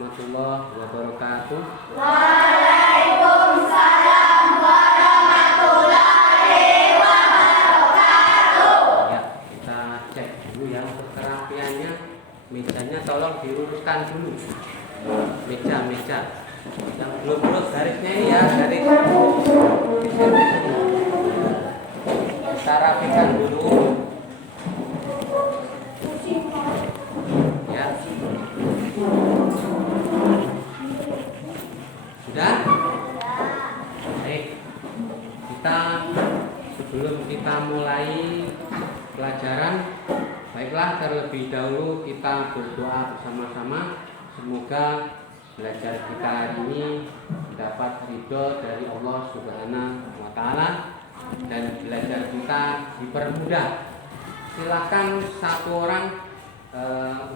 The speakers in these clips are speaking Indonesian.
warahmatullahi wabarakatuh. Waalaikumsalam warahmatullahi wabarakatuh. Ya, kita cek dulu ya untuk terapiannya. Mejanya tolong diluruskan dulu. Meja yang belum lurus garisnya ini ya, garis kita rapikan dulu ya. Sudah? Baik, sebelum kita mulai pelajaran, baiklah terlebih dahulu kita berdoa bersama-sama. Semoga belajar kita hari ini dapat ridho dari Allah Subhanahu wa Ta'ala dan belajar kita dipermudah. Silakan satu orang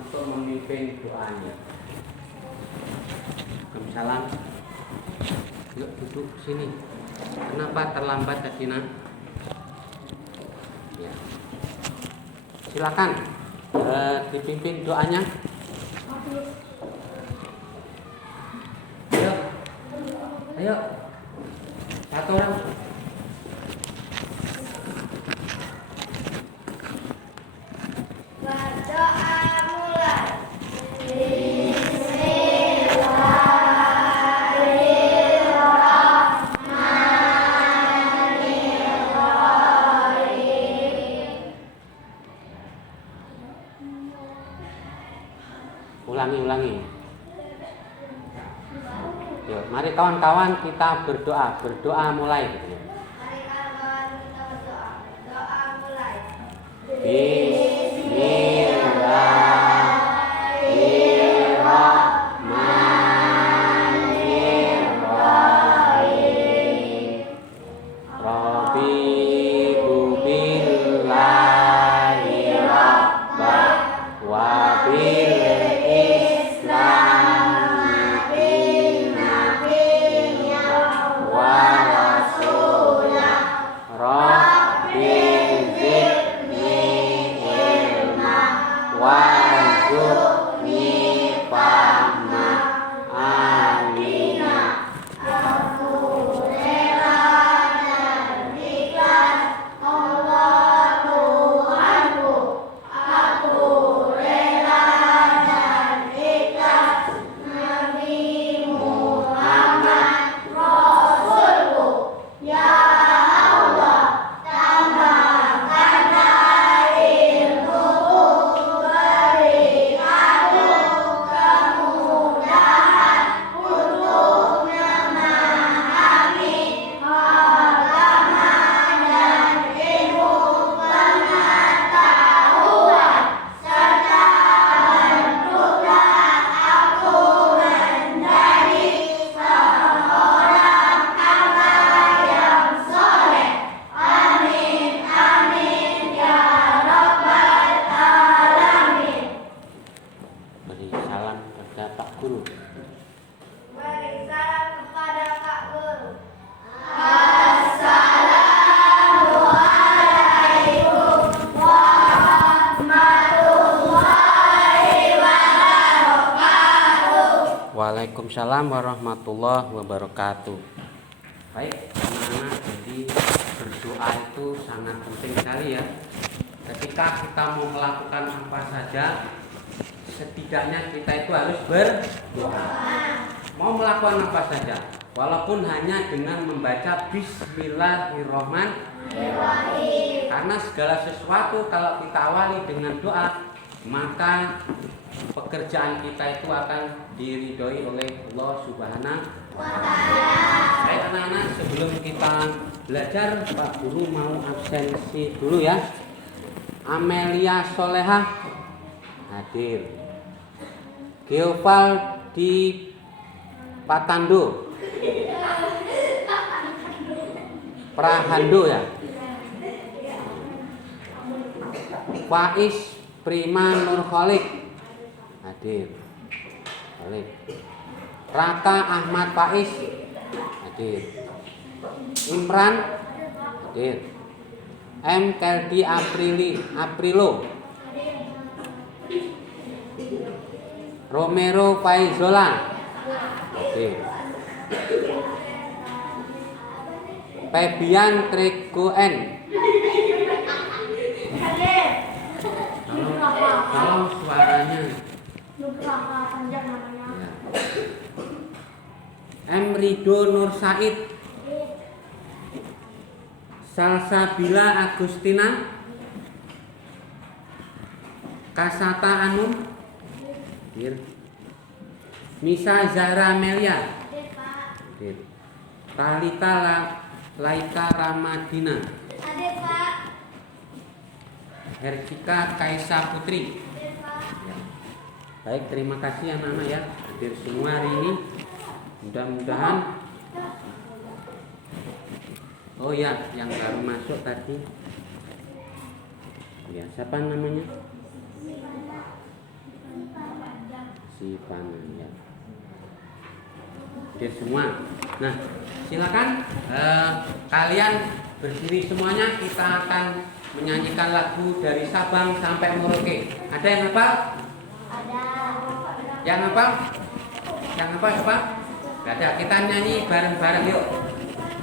untuk memimpin doanya. Waalaikumsalam. Yuk duduk sini. Kenapa terlambat tadi nak? Ya. Silakan dipimpin doanya. Ayo, satu orang. Berdoa mulai. Ulangi. Yuk, mari kawan-kawan kita berdoa mulai. Mari kawan-kawan kita berdoa. Doa mulai. Bismillahirrahmanirrahim. Raditu billahi rabban wa bil Waalaikumsalam warahmatullahi wabarakatuh. Baik, anak-anak, jadi berdoa itu sangat penting sekali ya. Ketika kita mau melakukan apa saja, setidaknya kita itu harus berdoa. Mau melakukan apa saja, walaupun hanya dengan membaca Bismillahirrahmanirrahim. Karena segala sesuatu kalau kita awali dengan doa, maka pekerjaan kita itu akan diridhoi oleh Allah Subhanahu wa Ta'ala. Baik anak-anak, sebelum kita belajar, Pak Guru mau absensi dulu ya. Amelia Solehah hadir. Geoval di Patando Prahando ya. Faiz Prima Nurholik hadir. Raka Ahmad Faiz hadir. Imran hadir. M. Keldi Aprilo Romero Faizola. Oke. Febian Tregoen. Tolong suaranya. Nugraha panjang namanya. Ya. M. Rido Nur Said. Salsabila Agustina. Kasata Anum. Misa Zahra Melia. Talita Laika Ramadina. Ade Pak. Herjika Kaisa Putri. Ade Pak. Ya. Baik, terima kasih anak-anak ya hadir semua hari ini. Mudah-mudahan. Oh ya, yang baru masuk tadi. Ya, siapa namanya? Si Panan ya. Hadir semua. Nah, silakan kalian berdiri semuanya. Kita akan menyanyikan lagu dari Sabang sampai Merauke. Ada yang hafal? Ada. Yang hafal? Yang hafal apa? Gak ada. Kita nyanyi bareng-bareng yuk.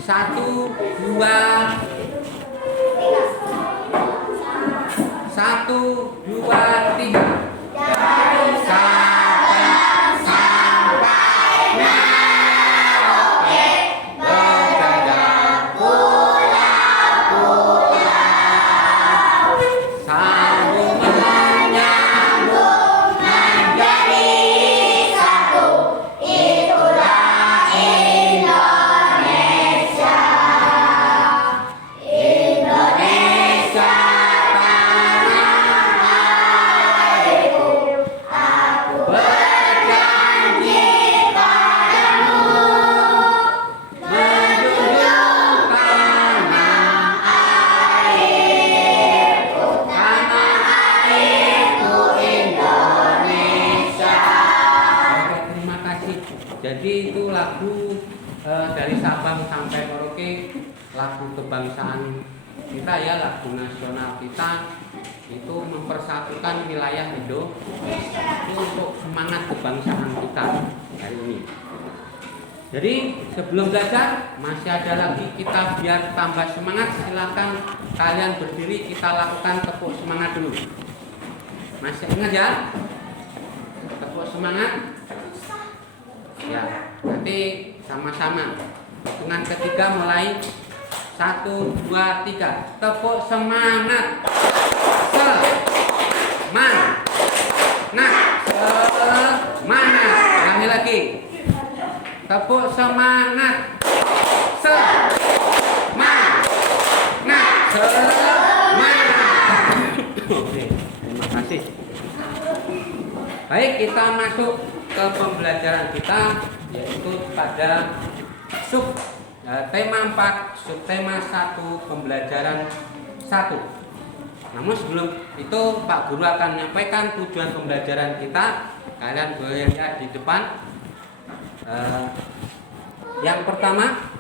1, 2, 1, 2, 3. Dari Sabang sampai Merauke, begadang pulau-pulau, sambung menyambung menjadi satu. Itulah Indonesia. Indonesia tanah airku. Aku berjanji padamu menjunjung tanah airku, Indonesia. Oke, terima kasih. Jadi itu lagu dari Sabang sampai Merauke, lagu kebangsaan kita ya, lagu nasional kita. Itu mempersatukan wilayah Indonesia itu untuk semangat kebangsaan kita hari ini. Jadi sebelum belajar masih ada lagi, kita biar tambah semangat. Silakan kalian berdiri, kita lakukan tepuk semangat dulu. Masih ingat ya? Tepuk semangat. Ya, nanti sama-sama. Hitungan ketiga mulai. 1, 2, 3. Tepuk semangat. Semangat. Semangat. Ulangi lagi. Tepuk semangat. Semangat. Semangat. Oke, terima kasih. Baik, kita masuk ke pembelajaran kita, yaitu pada tema 4, subtema 1, pembelajaran 1. Namun sebelum itu Pak Guru akan menyampaikan tujuan pembelajaran kita. Kalian boleh lihat di depan. Yang pertama,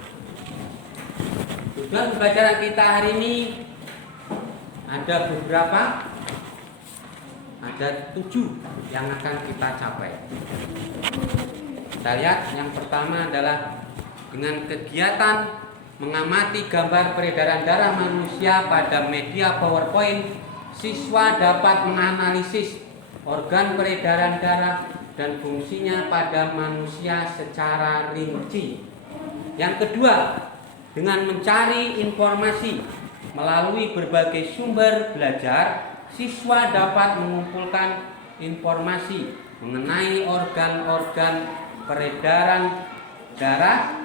tujuan pembelajaran kita hari ini ada beberapa, ada 7 yang akan kita capai. Kita lihat yang pertama adalah dengan kegiatan mengamati gambar peredaran darah manusia pada media PowerPoint, siswa dapat menganalisis organ peredaran darah dan fungsinya pada manusia secara rinci. Yang kedua, dengan mencari informasi melalui berbagai sumber belajar, siswa dapat mengumpulkan informasi mengenai organ-organ peredaran darah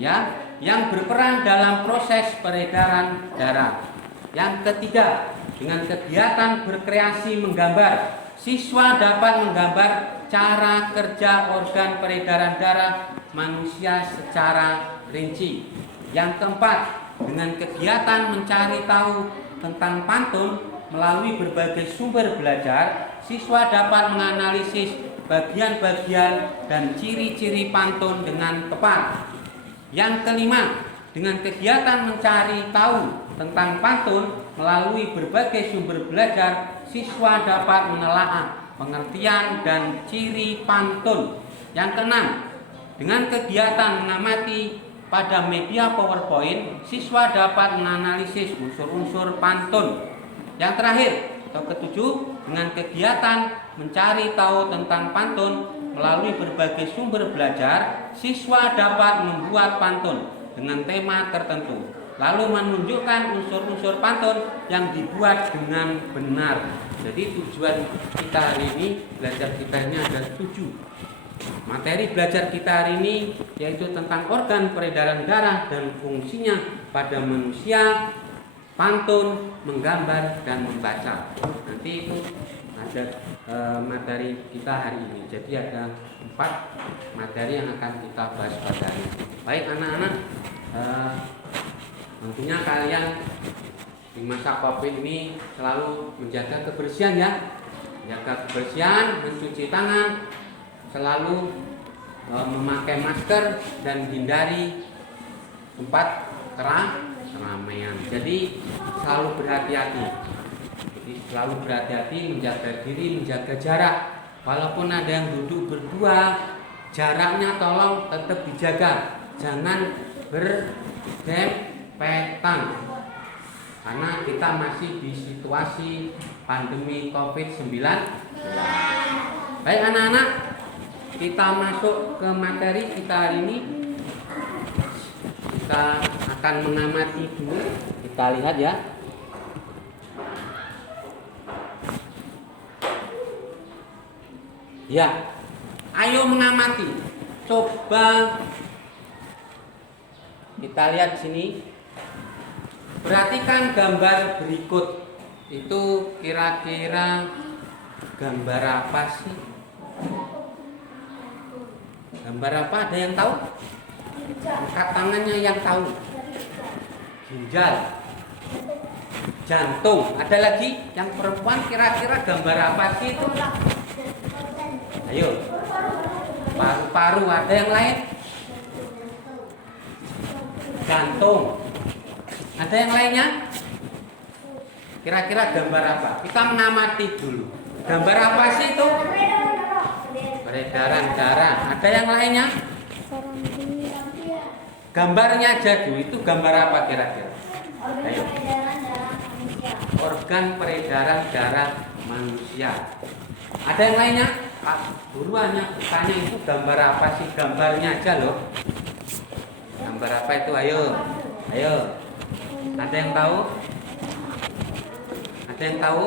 ya, yang berperan dalam proses peredaran darah. Yang ketiga, dengan kegiatan berkreasi menggambar, siswa dapat menggambar cara kerja organ peredaran darah manusia secara rinci. Yang keempat, dengan kegiatan mencari tahu tentang pantun melalui berbagai sumber belajar, siswa dapat menganalisis bagian-bagian dan ciri-ciri pantun dengan tepat. Yang kelima, dengan kegiatan mencari tahu tentang pantun melalui berbagai sumber belajar, siswa dapat menelaah pengertian dan ciri pantun. Yang keenam, dengan kegiatan mengamati pada media PowerPoint, siswa dapat menganalisis unsur-unsur pantun. Yang terakhir atau ketujuh, dengan kegiatan mencari tahu tentang pantun melalui berbagai sumber belajar, siswa dapat membuat pantun dengan tema tertentu, lalu menunjukkan unsur-unsur pantun yang dibuat dengan benar. Jadi tujuan kita hari ini, belajar kita ini ada 7. Materi belajar kita hari ini yaitu tentang organ peredaran darah dan fungsinya pada manusia, pantun, menggambar, dan membaca. Nanti itu ada materi kita hari ini. Jadi ada 4 materi yang akan kita bahas pada hari ini. Baik anak-anak, tentunya kalian di masa COVID ini selalu menjaga kebersihan ya. Menjaga kebersihan, mencuci tangan, selalu memakai masker dan hindari tempat keramaian. Jadi selalu berhati-hati. Jadi selalu berhati-hati, menjaga diri, menjaga jarak. Walaupun ada yang duduk berdua, jaraknya tolong tetap dijaga. Jangan berdempetan. Karena kita masih di situasi pandemi COVID-19. Baik anak-anak, kita masuk ke materi kita hari ini. Kita akan mengamati dulu. Kita lihat ya. Ya, ayo mengamati. Coba kita lihat sini. Perhatikan gambar berikut. Itu kira-kira gambar apa sih? Gambar apa? Ada yang tahu? Angkat tangannya yang tahu. Ginjal, jantung. Ada lagi yang perempuan, kira-kira gambar apa sih itu? Ayo. Paru-paru. Ada yang lain? Jantung. Ada yang lainnya? Kira-kira gambar apa? Kita mengamati dulu. Gambar apa sih itu? Peredaran darah. Ada yang lainnya? Gambarnya aja dulu. Itu gambar apa kira-kira? Ayo. Organ peredaran darah manusia. Ada yang lainnya? Pak, buruannya bukannya itu gambar apa sih? Gambarnya aja loh. Gambar apa itu? Ayo. Ayo. Ada yang tahu? Ada yang tahu?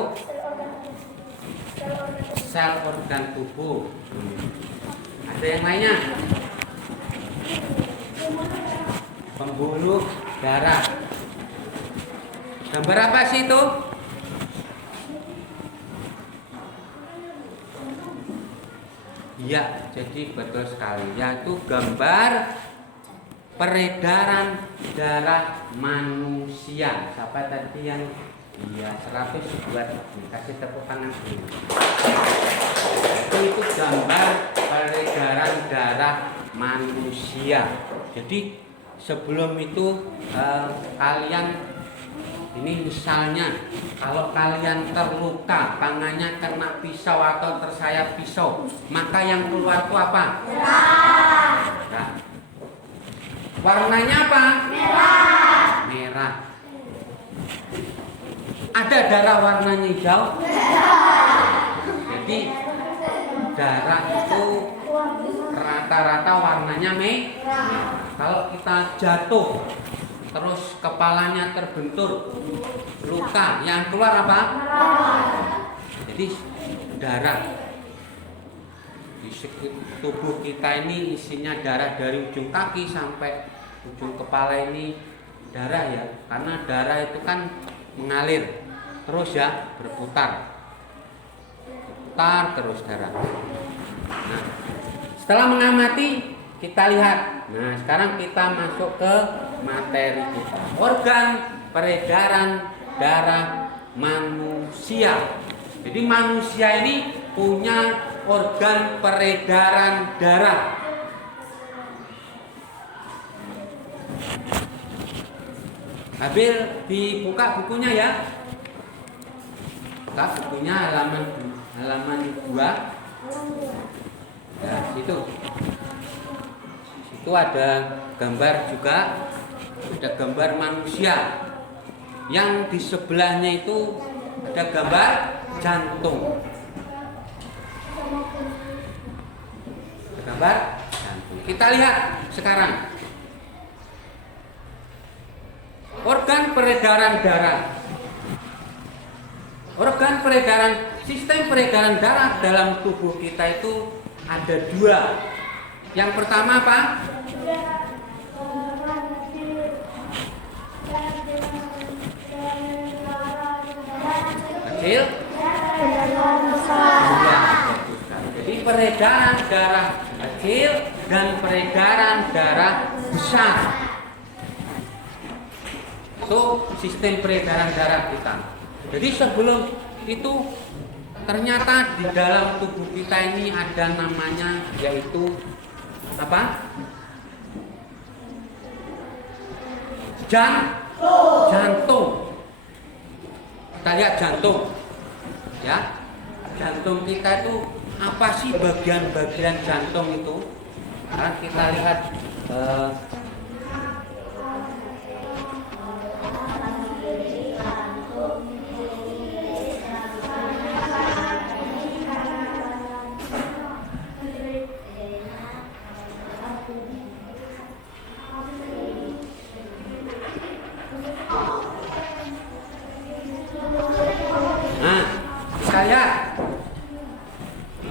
Sel organ tubuh. Ada yang lainnya? Pembuluh darah. Gambar apa sih itu? Iya, jadi betul sekali. Yaitu gambar peredaran darah manusia. Siapa tadi yang 100 buat kasih tepuk tangan dulu. Itu gambar peredaran darah manusia. Jadi sebelum itu kalian ini misalnya kalau kalian terluka, tangannya kena pisau atau tersayat pisau, maka yang keluar itu apa? Darah. Warnanya apa? Merah. Merah. Ada darah warnanya hijau? Jadi darah itu rata-rata warnanya merah. Kalau kita jatuh terus kepalanya terbentur, luka, yang keluar apa? Jadi darah. Di tubuh kita ini isinya darah dari ujung kaki sampai ujung kepala ini darah ya, karena darah itu kan mengalir terus ya, berputar terus darah. Nah, setelah mengamati kita lihat. Nah, sekarang kita masuk ke materi kita. Organ peredaran darah manusia. Jadi manusia ini punya organ peredaran darah. Habil dibuka bukunya ya. Buka bukunya halaman halaman 2. Ya, situ. Situ ada gambar juga, ada gambar manusia. Yang di sebelahnya itu ada gambar jantung. Gambar jantung. Kita lihat sekarang. Organ peredaran darah. Organ peredaran, sistem peredaran darah dalam tubuh kita itu ada 2. Yang pertama apa? Kecil. Ya, jadi peredaran darah kecil dan peredaran darah besar. Itu sistem peredaran darah kita. Jadi sebelum itu ternyata di dalam tubuh kita ini ada namanya yaitu apa? Jantung. Kita lihat jantung. Ya. Jantung kita itu apa sih bagian-bagian jantung itu? Sekarang kita lihat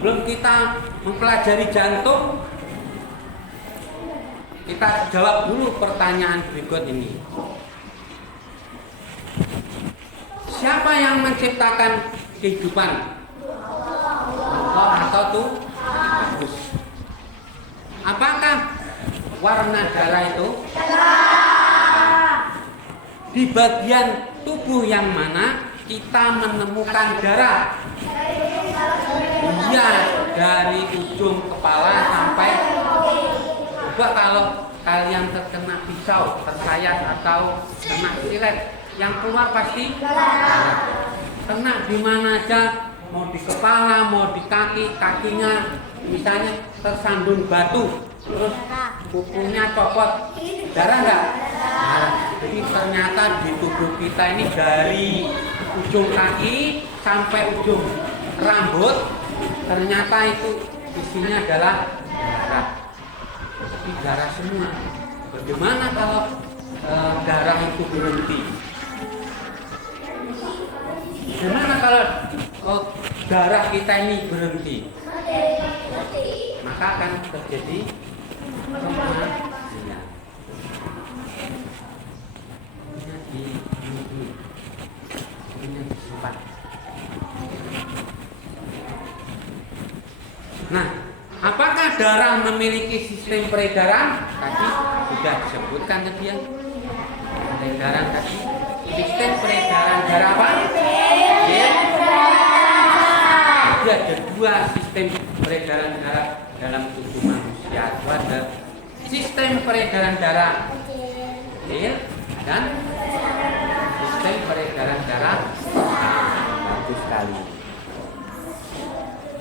sebelum kita mempelajari jantung, kita jawab dulu pertanyaan berikut ini. Siapa yang menciptakan kehidupan? Allah atau Tuhan? Apakah warna darah itu? Di bagian tubuh yang mana kita menemukan darah? Iya, dari ujung kepala sampai. Coba kalau kalian terkena pisau, tersayat atau kena silet, yang keluar pasti kena di mana aja, mau di kepala, mau di kaki, kakinya misalnya tersandung batu, terus kukunya copot, darah enggak? Darah. Jadi ternyata di tubuh kita ini dari ujung kaki sampai ujung rambut, ternyata itu isinya adalah darah. Tapi darah semua. Bagaimana kalau darah itu berhenti? Bagaimana kalau darah kita ini berhenti? Maka akan terjadi kematian. Nah, apakah darah memiliki sistem peredaran? Tadi sudah disebutkan tadi ya. Peredaran tadi. Sistem peredaran darah apa? Jadi ada 2 sistem peredaran darah dalam tubuh manusia. Itu ada sistem peredaran darah kecil dan sistem peredaran darah besar. Bagus sekali.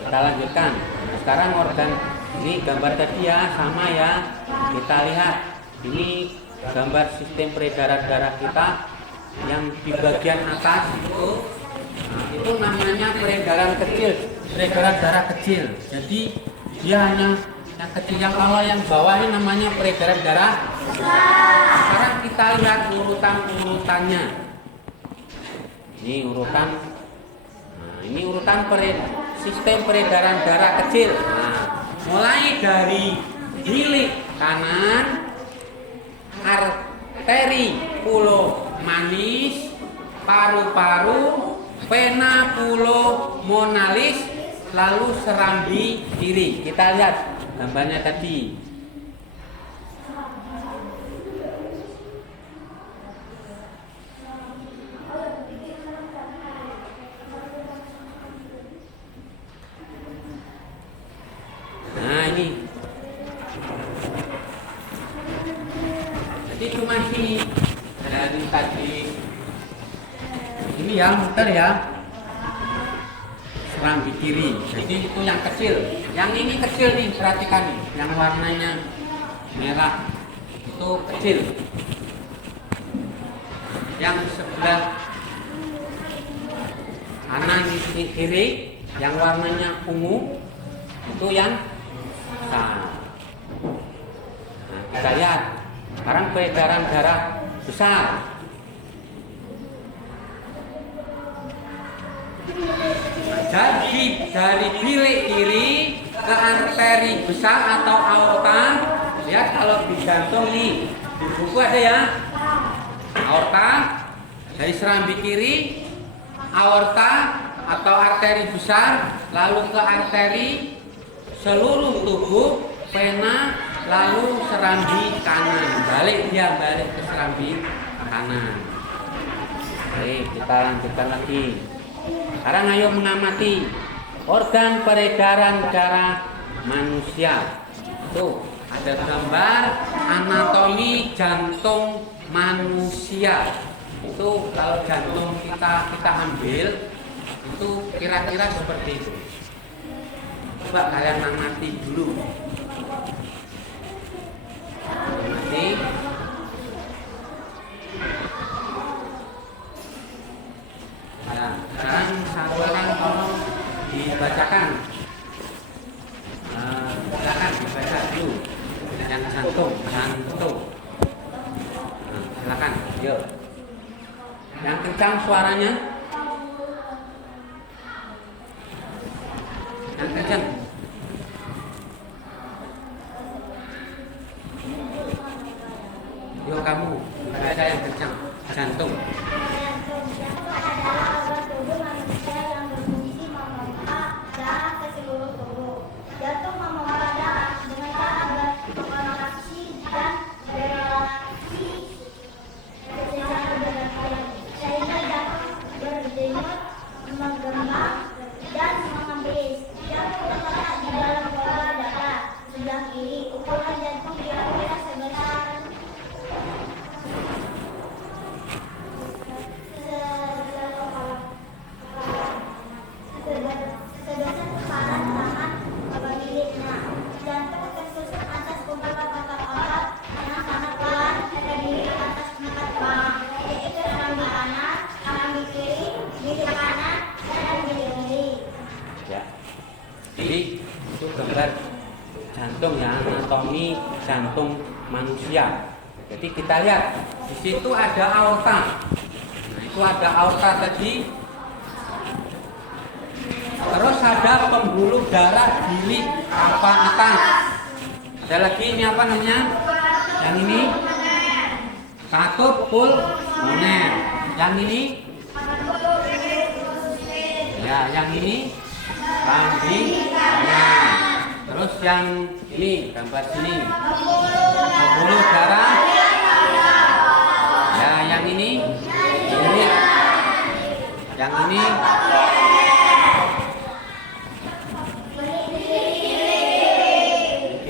Kita lanjutkan. Sekarang organ ini gambar tadi ya, sama ya. Kita lihat ini gambar sistem peredaran darah kita yang di bagian atas itu. Nah, itu namanya peredaran kecil, peredaran darah kecil. Jadi dia hanya yang kecil, yang kalau yang bawah ini namanya peredaran darah besar. Sekarang kita lihat urutannya. Ini urutan. Nah, ini urutan sistem peredaran darah kecil. Nah, mulai dari hilik kanan, arteri pulmonalis, paru-paru, vena pulmonalis, lalu serambi kiri. Kita lihat gambarnya tadi. Nah ini, jadi cuma sini dari tadi ini ya muter ya, serambi kiri. Jadi itu yang kecil. Yang ini kecil nih, perhatikan nih. Yang warnanya merah itu kecil. Yang sebelah kanan di kiri yang warnanya ungu itu yang besar. Nah, kita lihat sekarang peredaran darah besar. Jadi dari bilik kiri ke arteri besar atau aorta, lihat kalau di jantung nih di buku ada ya, aorta dari serambi kiri, aorta atau arteri besar, lalu ke arteri seluruh tubuh, vena, lalu serambi kanan, balik ke serambi kanan. Oke, kita lanjutkan lagi. Sekarang ayo mengamati organ peredaran darah manusia. Tuh, ada gambar anatomi jantung manusia. Itu kalau jantung kita ambil, itu kira-kira seperti itu. Coba kalian amati dulu. Amati. Nah, sekarang satu orang tolong dibacakan. Silakan dibaca dulu. Yang jantung. Nah, silakan, yuk. Yang kencang suaranya. Yang kencang. Yuk kamu baca yang kencang. Jantung. Jantung memompa darah dengan cara berkontraksi dan berelasi secara bergantian, sehingga jantung berdenyut, mengembang, dan mengembis. Jantung terletak di dalam bola darah sebelah kiri. Ukuran jantung kira-kira sebesar kepalan tangan miliknya. Jantung tersusun atas beberapa otot-otot yang sangat kuat terdiri atas 4 tulang, yaitu serambi kanan, serambi kiri, bilik kanan, dan bilik kiri. Ya. Jadi itu gambar jantung ya, anatomi jantung manusia. Jadi kita lihat di situ ada aorta. Nah, itu ada aorta tadi. Terus ada pembuluh darah bilik apa atas. Ada lagi ini apa namanya? Yang ini katup pulmoner. Yang ini ya, yang ini lambung. Terus yang ini gambar sini pembuluh darah. Ya, yang ini bilik. Yang ini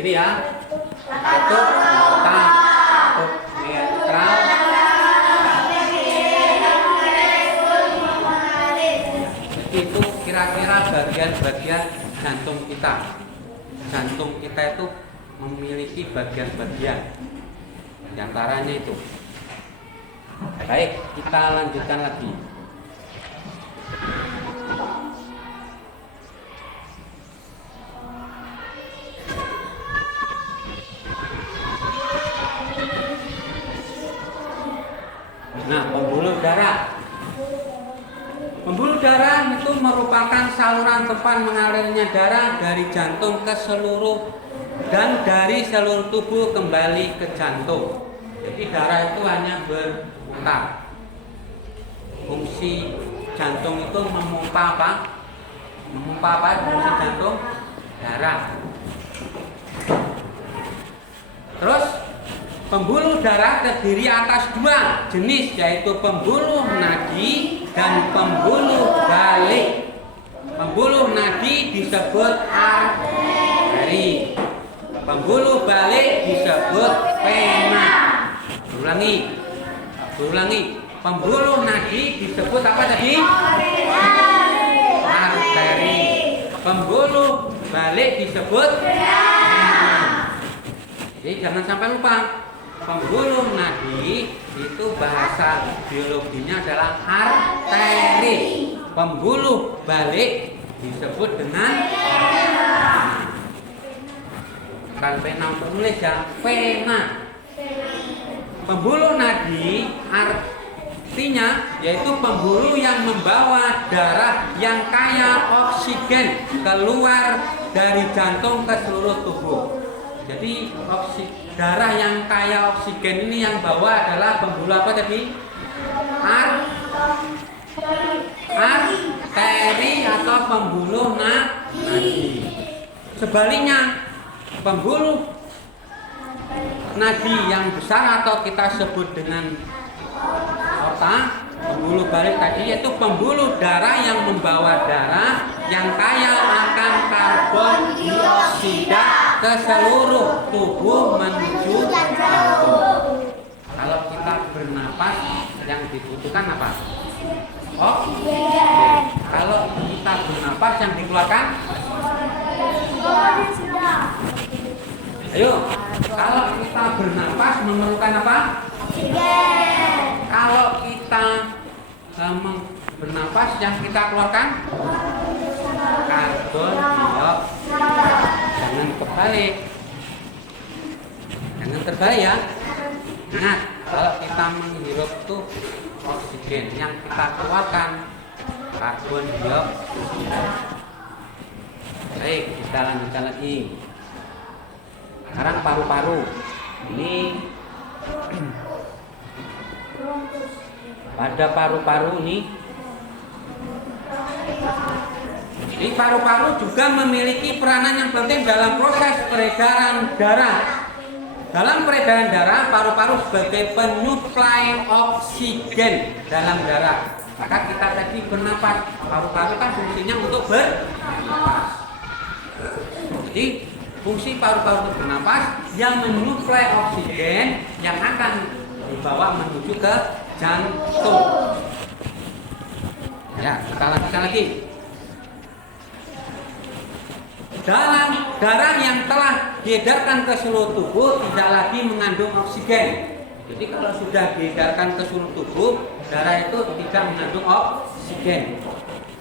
kiri ya, katup otak, katup ventral. Jadi itu kira-kira bagian-bagian jantung kita. Jantung kita itu memiliki bagian-bagian, di antaranya itu. Baik, kita lanjutkan lagi. Nah, pembuluh darah. Pembuluh darah itu merupakan saluran tempat mengalirnya darah dari jantung ke seluruh dan dari seluruh tubuh kembali ke jantung. Jadi darah itu hanya berputar. Fungsi jantung itu memompa apa? Memompa apa? Fungsi jantung darah. Terus pembuluh darah terdiri atas 2 jenis, yaitu pembuluh nadi dan pembuluh balik. Pembuluh nadi disebut arteri. Pembuluh balik disebut vena. Ulangi. Pembuluh nadi disebut apa tadi? Arteri. Pembuluh balik disebut jadi jangan sampai lupa. Pembuluh nadi itu bahasa biologinya adalah arteri. Pembuluh balik disebut dengan bukan pena untuk nulis ya, pena. Pembuluh nadi artinya yaitu pembuluh yang membawa darah yang kaya oksigen keluar dari jantung ke seluruh tubuh. Jadi darah yang kaya oksigen ini yang bawa adalah pembuluh apa tadi? Arteri atau pembuluh nadi. Sebaliknya, pembuluh nadi yang besar atau kita sebut dengan aorta, pembuluh balik tadi yaitu pembuluh darah yang membawa darah yang kaya akan karbon dioksida ke seluruh tubuh menuju jantung. Kalau kita bernapas yang dibutuhkan apa? Oksigen. Kalau kita bernapas yang dikeluarkan? Ayo, kalau kita bernapas memerlukan apa? Oksigen. Kalau kita bernapas yang kita keluarkan? Karbon dioksida. Jangan terbalik. Jangan terbalik ya. Ingat, kalau kita menghirup itu oksigen, yang kita keluarkan karbon dioksida. Baik, kita lanjutkan lagi. Sekarang paru-paru. Ini pada paru-paru ini. Jadi paru-paru juga memiliki peranan yang penting dalam proses peredaran darah. Dalam peredaran darah, paru-paru sebagai penyuplai oksigen dalam darah. Maka kita tadi bernapas, paru-paru kan fungsinya untuk bernapas. Jadi fungsi paru-paru untuk bernapas yang menyuplai oksigen yang akan dibawa menuju ke jantung. Ya, kita lanjutkan lagi. Dalam darah yang telah diedarkan ke seluruh tubuh tidak lagi mengandung oksigen. Jadi kalau sudah diedarkan ke seluruh tubuh, darah itu tidak mengandung oksigen.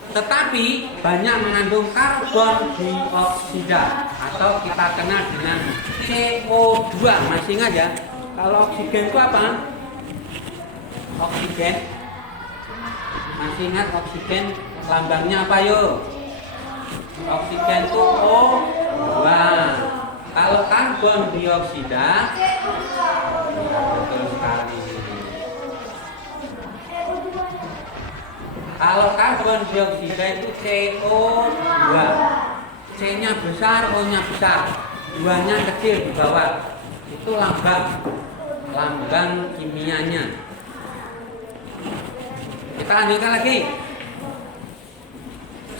Tetapi banyak mengandung karbon dioksida atau kita kenal dengan CO2. Masih ingat ya? Kalau oksigen itu apa? Oksigen. Masih ingat oksigen lambangnya apa yuk? Oksigen itu O2. Kalau karbon dioksida, betul sekali. Kalau karbon dioksida itu CO2. C-nya besar, O-nya besar. 2-nya kecil di bawah. Itu lambang kimianya. Kita lanjutkan lagi.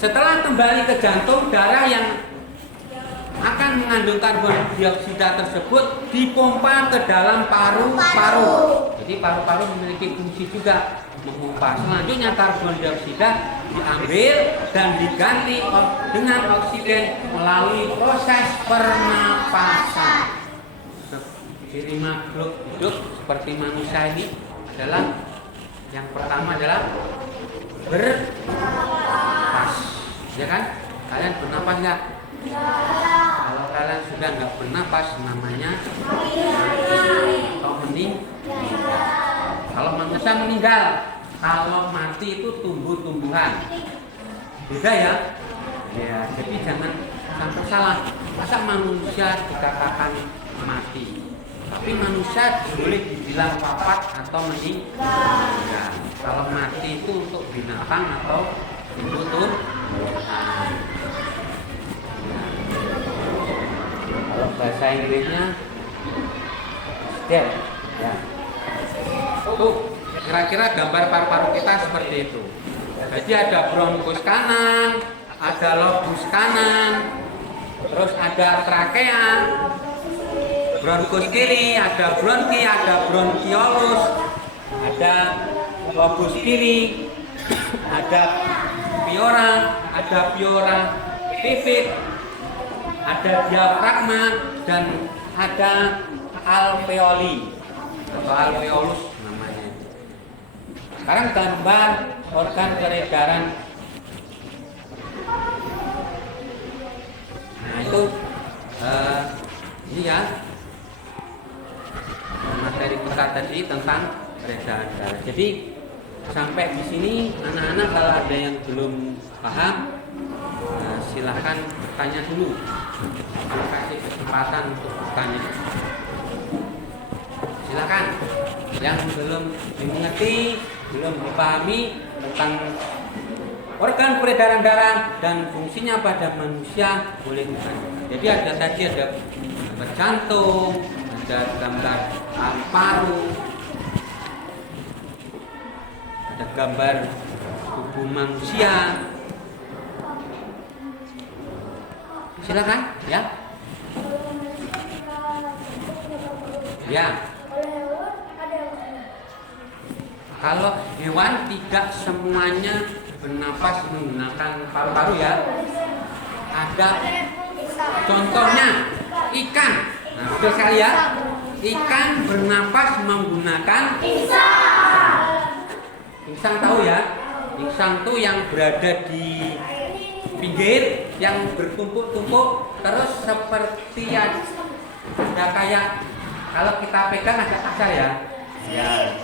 Setelah kembali ke jantung, darah yang akan mengandung karbon dioksida tersebut dipompa ke dalam paru-paru. Jadi paru-paru memiliki fungsi juga memompa. Selanjutnya karbon dioksida diambil dan diganti dengan oksigen melalui proses pernapasan. Ciri makhluk hidup seperti manusia ini adalah yang pertama adalah bernapas, ya kan? Kalian bernapas nggak? Kalau kalian sudah nggak bernapas, namanya atau meninggal. Kalau manusia meninggal, kalau mati itu tumbuh-tumbuhan, beda ya? Ya, jadi jangan sampai salah. Masa manusia dikatakan mati? Tapi manusia boleh dibilang wafat atau meninggal. Ya, kalau mati itu untuk binatang atau tumbuh-tumbuhan. Kalau bahasa Inggrisnya dead. Ya. Tuh, kira-kira gambar paru-paru kita seperti itu. Jadi ada bronkus kanan, ada lobus kanan, terus ada trakea. Bronkus kiri, ada bronki, ada bronkiolus, ada lobus kiri, ada piora pipit, ada diafragma, dan ada alveoli atau alveolus namanya. Sekarang gambar organ peredaran. Nah itu ini ya materi kita tadi tentang peredaran darah. Jadi sampai di sini anak-anak kalau ada yang belum paham, silahkan tanya dulu. Saya kasih kesempatan untuk bertanya. Silakan. Yang belum dimengerti, belum dipahami tentang organ peredaran darah dan fungsinya pada manusia, boleh bertanya. Jadi ada tadi ada gambar jantung, ada gambar paru, ada gambar tubuh manusia. Silakan, ya. Ya. Kalau hewan tidak semuanya bernapas menggunakan paru-paru ya. Ada contohnya ikan. Nah, betul sekali ya. Ikan bernapas menggunakan insang tahu ya. Insang itu yang berada di pinggir yang bertumpuk-tumpuk terus seperti ada kayak kalau kita pegang ada kasar ya. Ya.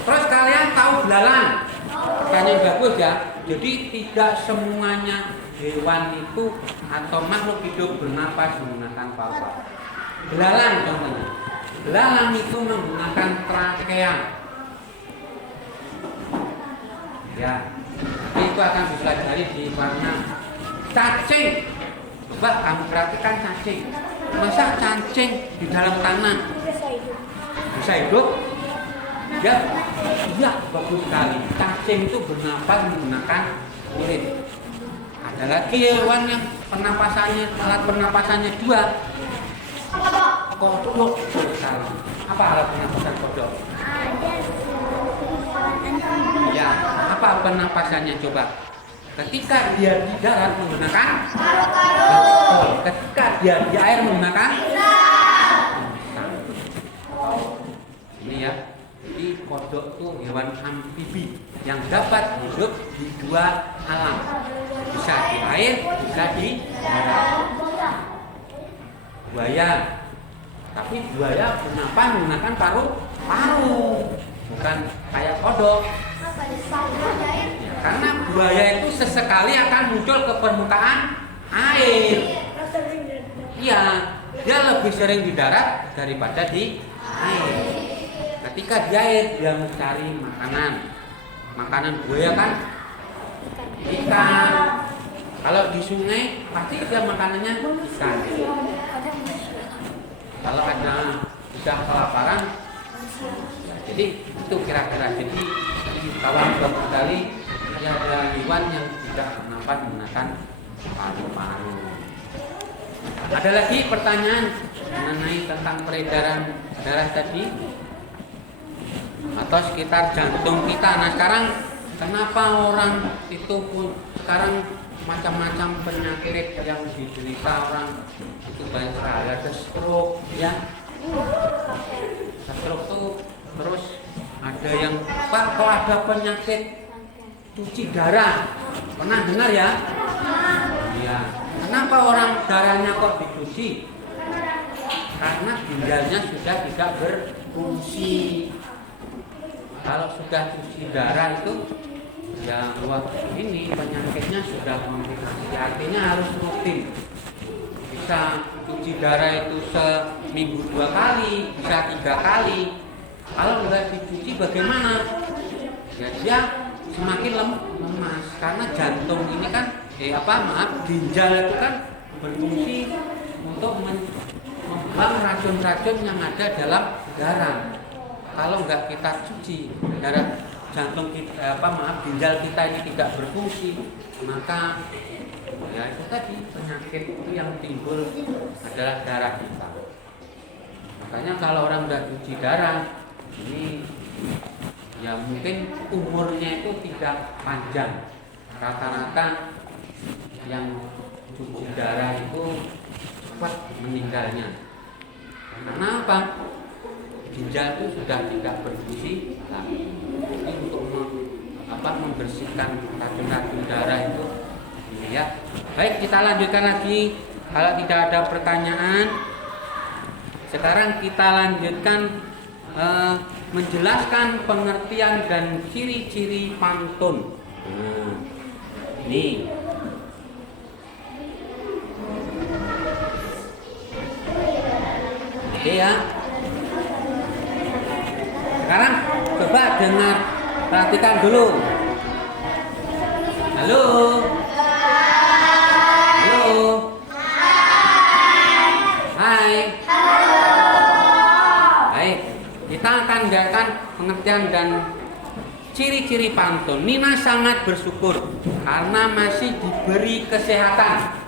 Terus kalian tahu belalang? Pertanyaan bagus ya. Jadi tidak semuanya hewan itu atau makhluk hidup bernapas menggunakan paru-paru. Belalang contohnya. Belalang itu menggunakan trakea. Ya. Itu akan dipelajari di warna cacing. Coba kamu perhatikan cacing. Masa cacing di dalam tanah bisa hidup? Ya, iya bagus sekali. Cacing itu bernapas menggunakan kulit. Ada lagi hewan yang pernapasannya, alat pernapasannya dua. Kodok sekali. Apa alat pernapasan kodok? Ya, apa pernapasannya coba? Ketika dia di darat menggunakan paru-paru. Ketika dia di air menggunakan ini ya. Jadi kodok itu hewan amfibi yang dapat hidup di dua alam. Bisa di air, bisa di darat. Buaya. Tapi buaya kenapa menggunakan paru-paru? Bukan kayak kodok. Ya, karena buaya itu sesekali akan muncul ke permukaan air. Iya, dia lebih sering di darat daripada di air. Ketika di air dia mencari makanan. Makanan buaya kan ikan. Kalau di sungai pasti dia makanannya ikan. Kalau ada sudah kelaparan, jadi itu kira-kira. Jadi kawan-kawan sekali, ada hewan yang tidak bernapas menggunakan paru-paru. Ada lagi pertanyaan mengenai tentang peredaran darah tadi atau sekitar jantung kita. Nah sekarang kenapa orang itu pun sekarang macam-macam penyakit yang diderita orang itu banyak sekali. Ada stroke ya. Stroke itu terus ada yang Pak kalau ada penyakit cuci darah. Pernah dengar ya? Iya. Kenapa orang darahnya kok dicuci? Karena ginjalnya sudah tidak berfungsi. Kalau sudah cuci darah itu ya wah ini penyakitnya sudah komplikasi. Artinya harus rutin. Bisa cuci darah itu seminggu 2 kali, bisa 3 kali. Kalau nggak dicuci bagaimana? Ya dia semakin lemas karena jantung ini kan ginjal itu kan berfungsi untuk membuang racun-racun yang ada dalam darah. Kalau nggak kita cuci darah jantung kita, ginjal kita ini tidak berfungsi, maka ya itu tadi penyakit itu yang timbul adalah darah kita. Makanya kalau orang nggak cuci darah ini ya mungkin umurnya itu tidak panjang. Rata-rata yang cuci darah itu cepat meninggalnya. Karena apa? Ginjal itu sudah tidak berfungsi lagi. Jadi untuk membersihkan racun-racun darah itu, ya. Baik, kita lanjutkan lagi. Kalau tidak ada pertanyaan, sekarang kita lanjutkan menjelaskan pengertian dan ciri-ciri pantun. Ini oke ya. Sekarang coba dengar, perhatikan dulu. Halo. Halo. Hai. Baik, kita akan dengarkan pengertian dan ciri-ciri pantun. Nina sangat bersyukur karena masih diberi kesehatan.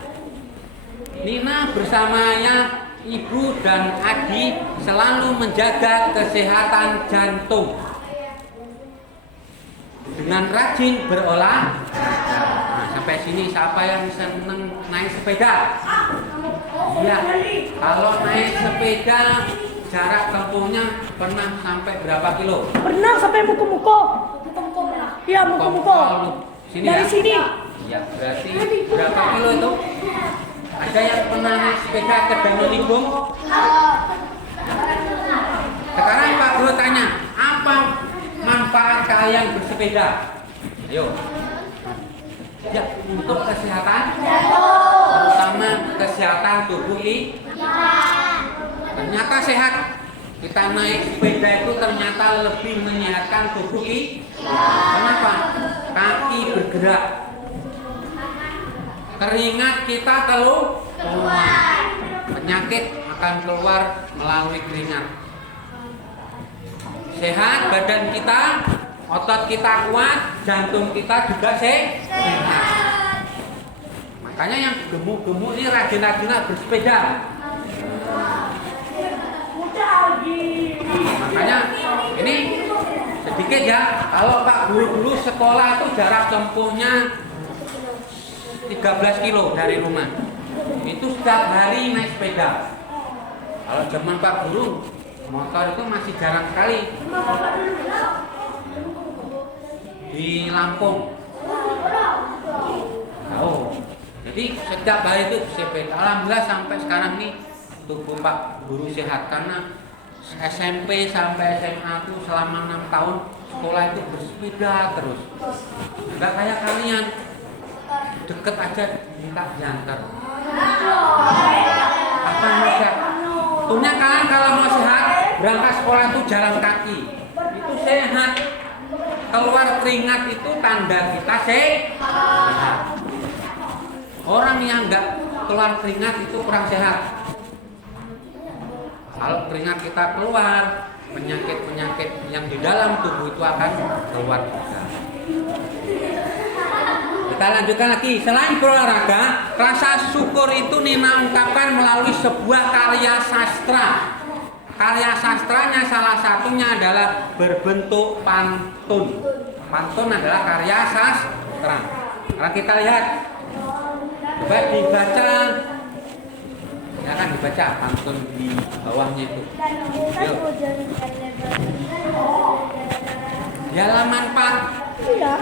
Nina bersamanya ibu dan adik selalu menjaga kesehatan jantung dengan rajin berolahraga. Nah, sampai sini siapa yang senang naik sepeda? Ya, kalau naik sepeda jarak tempuhnya pernah sampai berapa kilo? Pernah sampai muko-muko. Iya, muko-muko. Sini Dari ya? sini. Ya, berarti berapa kilo itu? Ada yang pernah naik sepeda ke Danau Limbung? Sekarang Pak Guru tanya, apa manfaat kalian bersepeda? Ayo. Ya, untuk kesehatan, terutama kesehatan tubuh ini. Ternyata sehat. Kita naik sepeda itu ternyata lebih menyehatkan tubuh ini. Kenapa? Kaki bergerak. Keringat kita keluar. Penyakit akan keluar melalui keringat. Sehat badan kita, otot kita kuat, jantung kita juga sehat. Makanya yang gemuk-gemuk ini rajin-rajin bersepeda. Makanya ini sedikit ya, kalau Pak Guru sekolah itu jarak tempuhnya 13 kilo dari rumah. Itu setiap hari naik sepeda. Kalau zaman Pak Guru, motor itu masih jarang sekali. Di Lampung. Oh. Jadi setiap hari itu sepeda. Alhamdulillah sampai sekarang nih tubuh Pak Guru sehat karena SMP sampai SMA itu selama 6 tahun sekolah itu bersepeda terus. Enggak kayak kalian deket aja minta diantar. Apa maksud? Tuhnya kalian kalau mau sehat berangkat sekolah itu jalan kaki. Itu sehat. Keluar keringat itu tanda kita sehat. Orang yang enggak keluar keringat itu kurang sehat. Kalau keringat kita keluar, penyakit-penyakit yang di dalam tubuh itu akan keluar juga. Kita lanjutkan lagi. Selain berolahraga, rasa syukur itu Nina ungkapkan melalui sebuah karya sastra. Karya sastranya salah satunya adalah berbentuk pantun. Pantun adalah karya sastra. Sekarang kita lihat. Coba dibaca. Ya kan dibaca pantun di bawahnya itu. Yuk. Di halaman 4. Iya.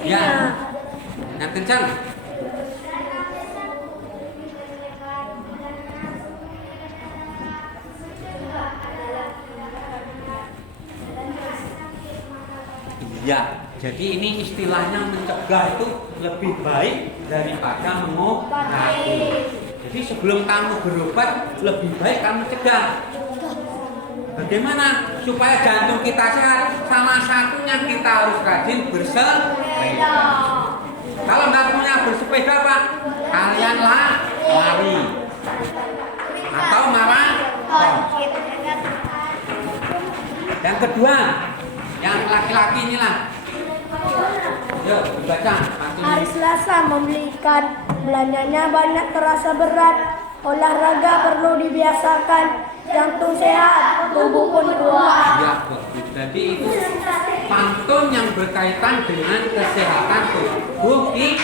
Ya. Yang kencang. Iya. Jadi ini istilahnya mencegah itu lebih baik daripada mengobati. Jadi sebelum kamu berobat lebih baik kamu cegah. Bagaimana supaya jantung kita sehat? Salah satunya kita harus rajin bersepeda. Kalau nggak punya bersepeda Pak, kalian lari atau maraton. Yang kedua, yang laki-laki inilah. Yuk, dibaca. Hari Selasa membelikan belanjanya banyak terasa berat. Olahraga perlu dibiasakan. Jantung sehat, tubuh pun kuat. Ya, bagus. Jadi itu pantun yang berkaitan dengan kesehatan tubuh kita.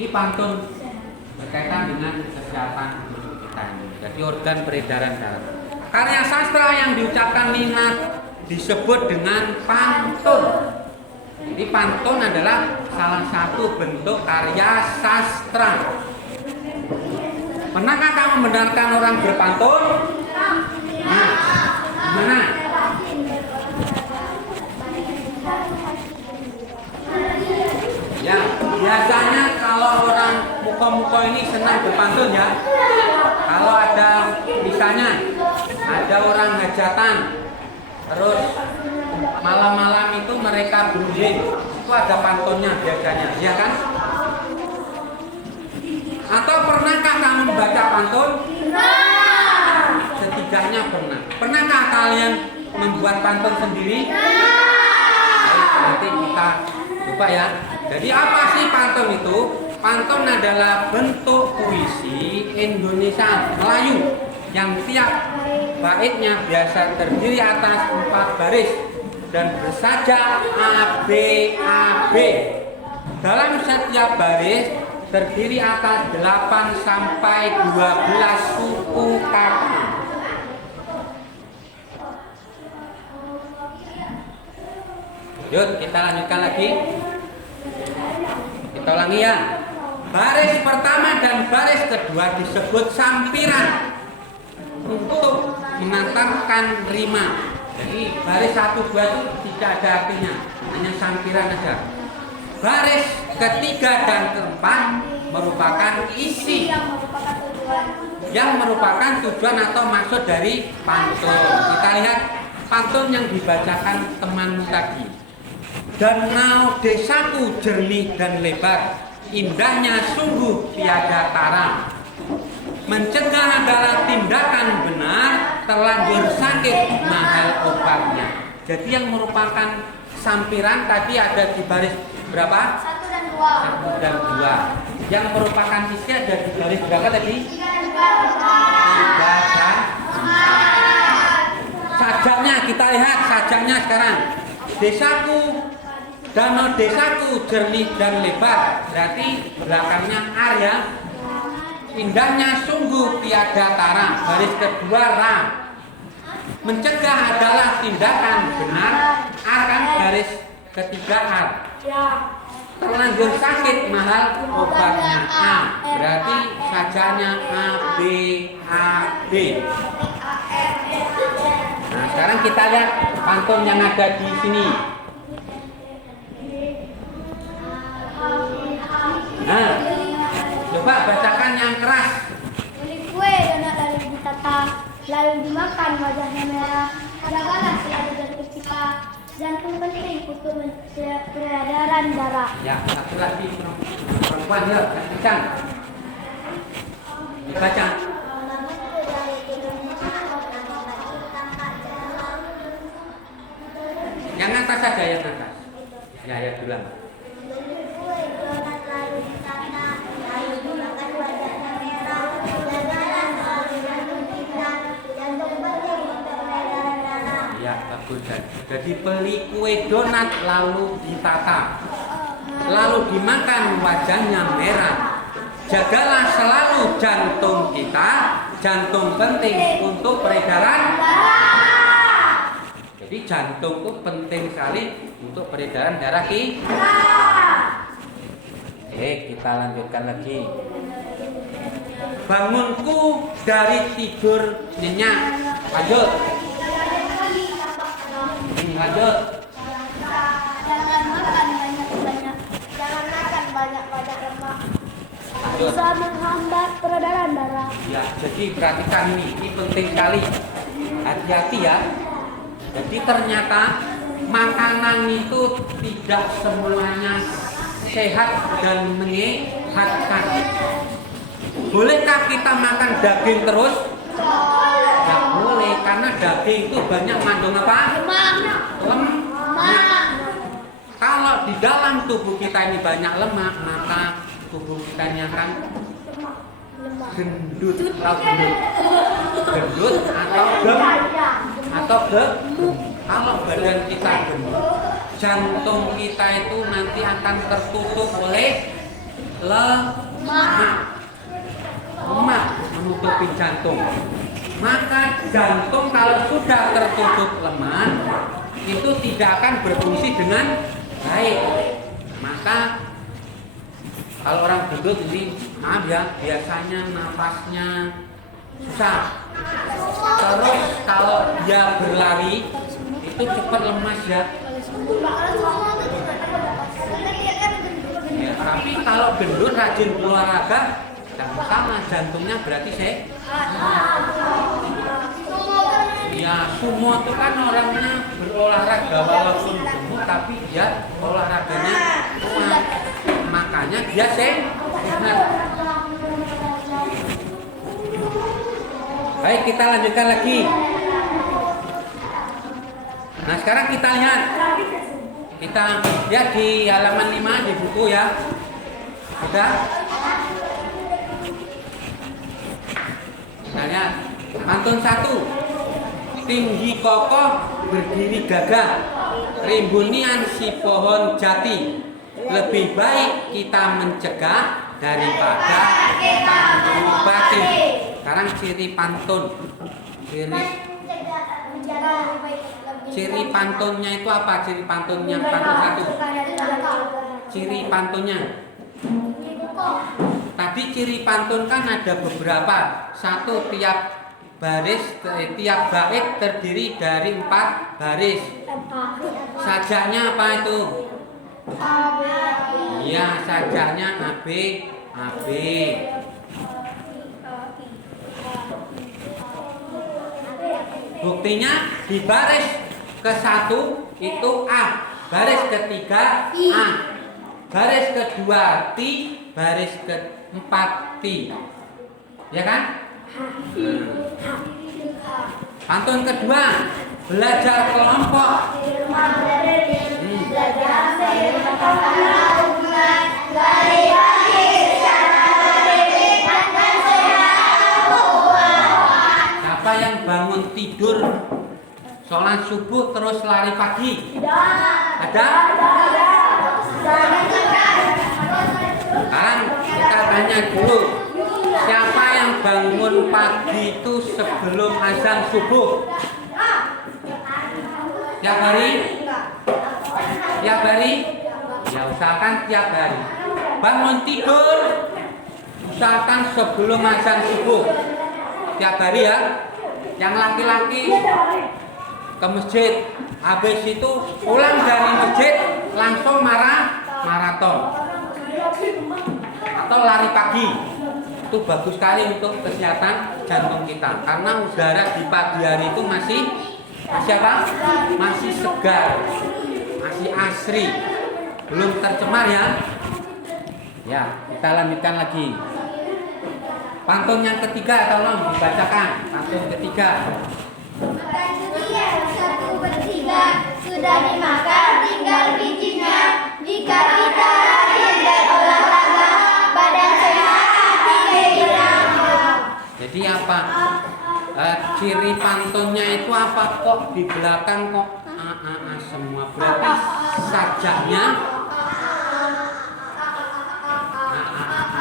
Ini pantun berkaitan dengan kesehatan tubuh kita ini. Jadi organ peredaran darah. Karya sastra yang diucapkan Nina disebut dengan pantun. Jadi pantun adalah salah satu bentuk karya sastra. Pernahkah kamu mendengarkan orang berpantun? Nah, gimana? Ya, biasanya kalau orang muka-muka ini senang berpantun ya. Kalau ada misalnya ada orang hajatan, terus malam-malam itu mereka berunding, itu ada pantunnya biasanya, ya kan? Atau pernahkah kamu membaca pantun? Pernah. Setidaknya pernah. Pernahkah kalian membuat pantun sendiri? Baik, nanti kita coba ya. Jadi apa sih pantun itu? Pantun adalah bentuk puisi Indonesia Melayu yang tiap baitnya biasa terdiri atas 4 baris dan bersajak ABAB. Dalam setiap baris terdiri atas 8 sampai 12 suku kata. Yuk kita lanjutkan lagi. Kita ulangi ya. Baris pertama dan baris kedua disebut sampiran untuk mengantarkan rima. Jadi baris 1, 2 itu tidak ada artinya, hanya sampiran saja. Baris ketiga dan keempat merupakan isi yang merupakan tujuan atau maksud dari pantun. Kita lihat pantun yang dibacakan teman tadi. Danau desaku jernih dan lebar, indahnya sungguh tiada tara. Mencegah adalah tindakan benar, terlanjur sakit mahal obatnya. Jadi yang merupakan sampiran tadi ada di baris berapa? 1 dan 2. 1 dan 2. Yang merupakan isi ada di baris berapa tadi? 3 dan 4. Sajaknya kita lihat sajaknya sekarang. Desaku, danau desaku jernih dan lebar. Berarti belakangnya ar ya. Indahnya sungguh tiada tara. Baris kedua ra. Mencegah adalah tindakan benar. Ar kan baris ketiga ar. Terlanjur sakit mahal obatnya A. Berarti sajaknya A B A B. Nah, sekarang kita lihat pantun yang ada di sini. Nah, coba bacakan yang keras. Beli kue donat lalu ditata, lalu dimakan wajahnya merah. Jagalah selalu jantung kita, jantung penting untuk peredaran darah. Ya, satu lagi perempuan ya, kencang. Dibaca. Yang atas saja, yang atas. Ya, ya, ulang. Ya, bagus. Jadi beli kue donat lalu ditata, lalu dimakan wajahnya merah. Jagalah selalu jantung kita, jantung penting untuk peredaran darah. Jadi jantung itu penting sekali untuk peredaran darah kita. Kita lanjutkan lagi. Bangunku dari tidur nyenyak. Lanjut. Lanjut. Jangan makan banyak-banyak. Jangan makan banyak-banyak lemak. Bisa menghambat peredaran darah. Ya, jadi perhatikan ini penting sekali. Hati-hati ya. Jadi ternyata makanan itu tidak semuanya sehat dan menyehatkan. Bolehkah kita makan daging terus? Tidak boleh, karena daging itu banyak mengandung apa? Lemak. Kalau di dalam tubuh kita ini banyak lemak, maka tubuh kita ini akan gendut atau gendut atau Kalau badan kita gendut, jantung kita itu nanti akan tertutup oleh lemak. Lemak menutupi jantung. Maka jantung kalau sudah tertutup lemak itu tidak akan berfungsi dengan baik. Maka kalau orang gendut ini, maaf ya, biasanya nafasnya susah. Terus kalau dia berlari itu cepat lemas ya. Ya, tapi kalau gendut rajin olahraga, jangan sama, jantungnya berarti sehat. Ya, sumo itu kan orangnya berolahraga walaupun gemuk, tapi dia olahraganya kuat, makanya dia sehat. Baik, kita lanjutkan lagi. Nah, sekarang kita lihat. Kita lihat di halaman 5 di buku ya. Sudah? Kita lihat. Pantun 1. Tinggi kokoh, berdiri gagah, rimbunian si pohon jati. Lebih baik kita mencegah daripada kita mengobati. Sekarang ciri pantun. Ciri pantunnya itu apa? Ciri pantunnya pantun 1. Ciri pantunnya. Tadi ciri pantun kan ada beberapa. Satu, tiap tiap bait terdiri dari 4 baris. Sajaknya apa itu? Ya, sajaknya AB. Buktinya di baris ke-1 itu A, baris ketiga A, baris kedua T, baris keempat T. Ya kan? Pantun kedua, belajar kelompok. Siapa yang bangun tidur sholat subuh terus lari pagi? Ada? Sekarang kita tanya dulu, siapa yang bangun pagi itu sebelum azan subuh? Tiap hari? Tiap hari? Ya, usahakan tiap hari. Bangun tidur, usahakan sebelum azan subuh. Tiap hari ya. Yang laki-laki ke masjid, habis itu pulang dari masjid langsung maraton atau lari pagi. Itu bagus sekali untuk kesehatan jantung kita, karena udara di pagi hari itu masih apa? Masih segar, masih asri, belum tercemar ya. Ya, kita lanjutkan lagi. Pantun yang ketiga, tolong dibacakan. Pantun ketiga. Makan durian 1/3 sudah dimakan, tinggal bijinya. Jika kita rajin berolahraga, badan sehat, hati hilang. Jadi apa? Ciri pantunnya itu apa? Kok di belakang kok A semua? Berarti sajaknya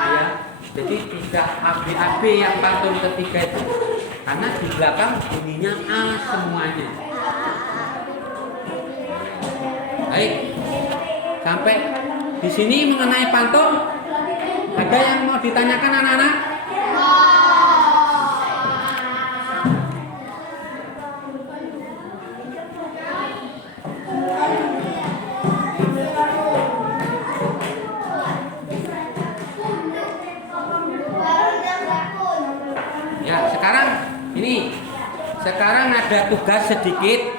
ya. Jadi tidak AB yang pantun ketiga itu, karena di belakang bunyinya A semuanya. Baik, sampai di sini mengenai pantun, ada yang mau ditanyakan anak-anak? Ya, sekarang ada tugas sedikit.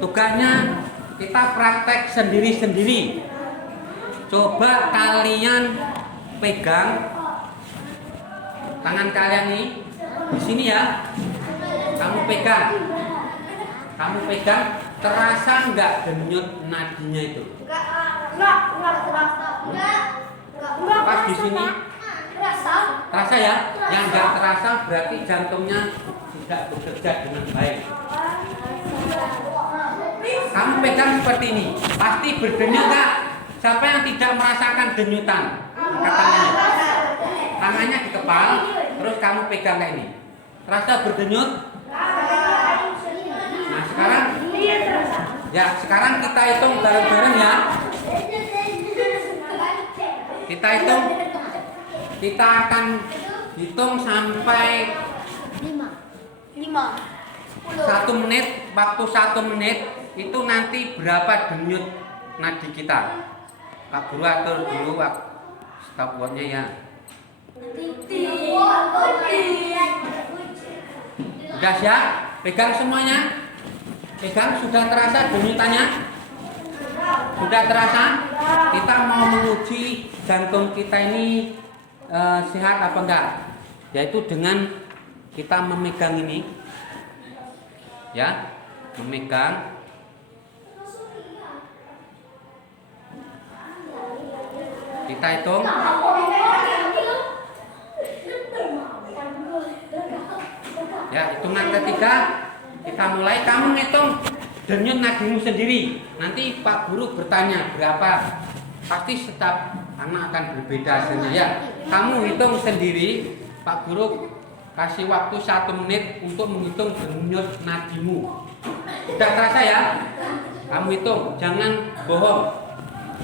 Tugasnya kita praktek sendiri-sendiri. Coba kalian pegang tangan kalian nih di sini ya. Kamu pegang, terasa nggak denyut nadinya itu? Pas di sini. Terasa ya? Yang nggak terasa berarti jantungnya tidak bekerja dengan baik. Kamu pegang seperti ini, pasti berdenyut nggak? Siapa yang tidak merasakan denyutan? Angkat tangannya. Tangannya di kepala, terus kamu pegang kayak ini. Terasa berdenyut? Nah sekarang, ya sekarang kita hitung bareng-bareng ya. Kita hitung. Kita akan hitung sampai 1 menit. Waktu 1 menit itu nanti berapa denyut nadi kita. Pak Guru atur dulu stopwatchnya ya. Udah siap? Pegang semuanya. Pegang, sudah terasa denyutannya? Sudah terasa? Kita mau menguji jantung kita ini sehat apa enggak? Yaitu dengan kita memegang ini. Ya, memegang. Kita hitung. Ya, hitungan ketiga kita mulai. Kamu ngitung denyut nadimu sendiri. Nanti Pak Guru bertanya berapa. Pasti setiap anak akan berbeda hasilnya ya. Kamu hitung sendiri. Pak Guru kasih waktu 1 menit untuk menghitung denyut nadimu. Sudah terasa ya? Kamu hitung, jangan bohong.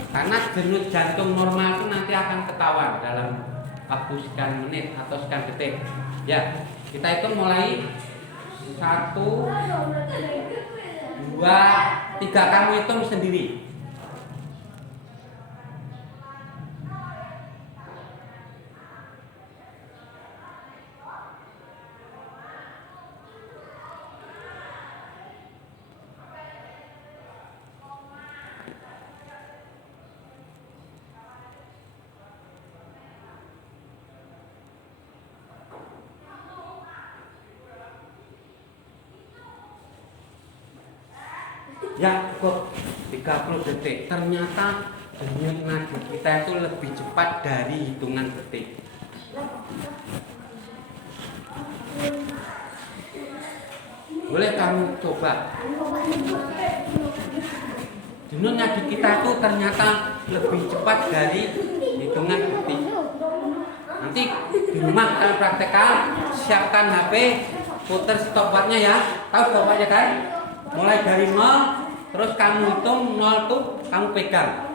Karena denyut jantung normal itu nanti akan ketahuan dalam waktu sekian menit atau sekian detik. Ya, kita hitung mulai 1, 2, 3. Kamu hitung sendiri. Ya, kok 30 detik. Ternyata denyut nadi kita itu lebih cepat dari hitungan detik. Boleh kamu coba. Denyut nadi kita itu ternyata lebih cepat dari hitungan detik. Nanti di rumah kalau praktekal, siapkan HP, putar stopwatchnya ya. Tahu stopwatchnya kan? Mulai dari 0, terus kamu hitung 0 tuh kamu pegang.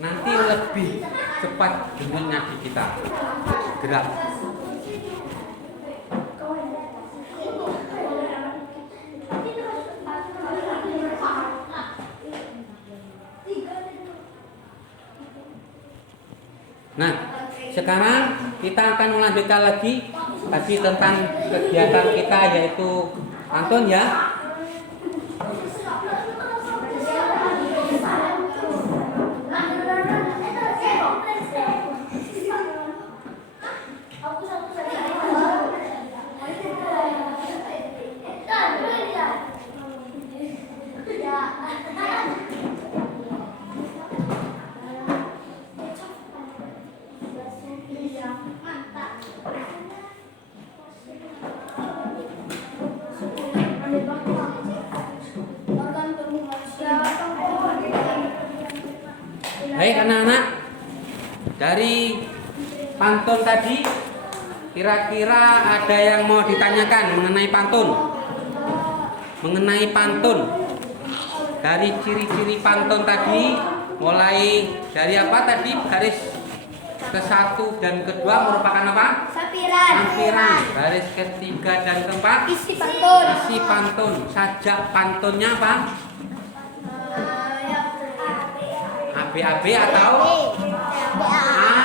Nanti lebih cepat denyut nadi kita gerak. Nah, sekarang kita akan melanjutkan lagi tentang kegiatan kita yaitu pantun ya. Baik anak-anak, dari pantun tadi kira-kira ada yang mau ditanyakan mengenai pantun? Mengenai pantun, dari ciri-ciri pantun tadi, mulai dari apa tadi? Garis ke-1 dan ke-2 merupakan apa? Sampiran. Garis ke-3 dan ke-4 Isi pantun. isi pantun. Sajak pantunnya apa? ABAB atau A.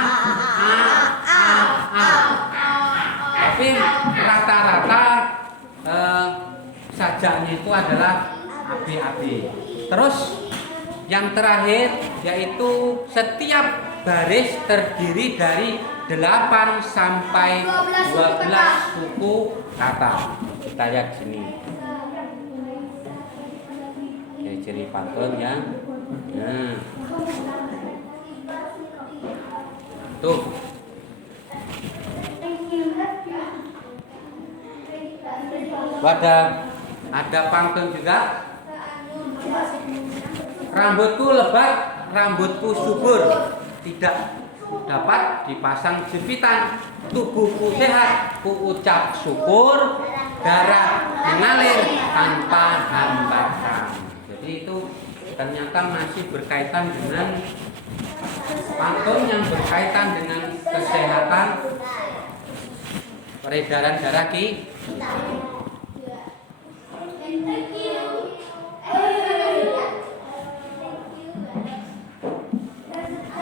Tapi rata-rata sajaknya itu adalah ABAB. Terus yang terakhir yaitu setiap baris terdiri dari 8 sampai 12 suku kata. Kita lihat sini. Ciri pantun ya. Nah. Tuh. Ada pantun juga. Rambutku lebat, rambutku subur, tidak dapat dipasang jepitan. Tubuhku sehat, ku ucap syukur, darah mengalir tanpa hambatan. Jadi itu ternyata masih berkaitan dengan pantun yang berkaitan dengan kesehatan peredaran darah kita.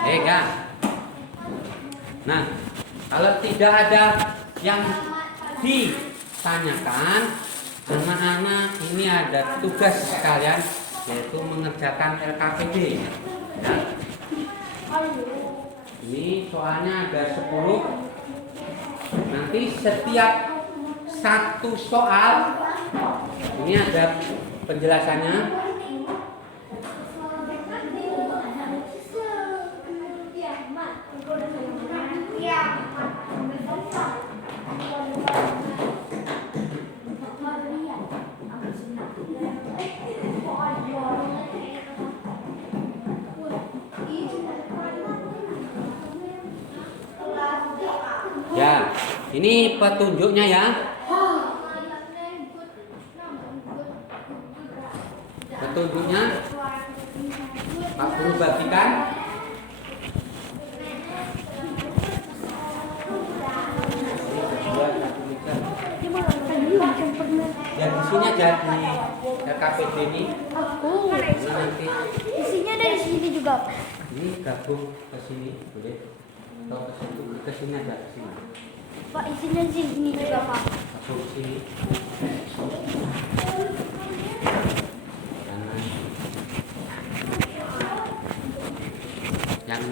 Enggak. Nah, kalau tidak ada yang ditanyakan, anak-anak ini ada tugas kalian, yaitu mengerjakan LKPD. Ya. Ini soalnya ada 10. Nanti setiap satu soal ini ada penjelasannya. Ya, ini petunjuknya ya. Petunjuknya Pak Guru bagikan. Ya di sini aja di LKPD ini. Aku. Ini nanti Isinya ada di sini juga. ini gabung ke sini boleh. Atau ke situ, ke sini aja ke sini. Pak, isinya di sini juga, Pak. Masuk sini. Jangan. Yang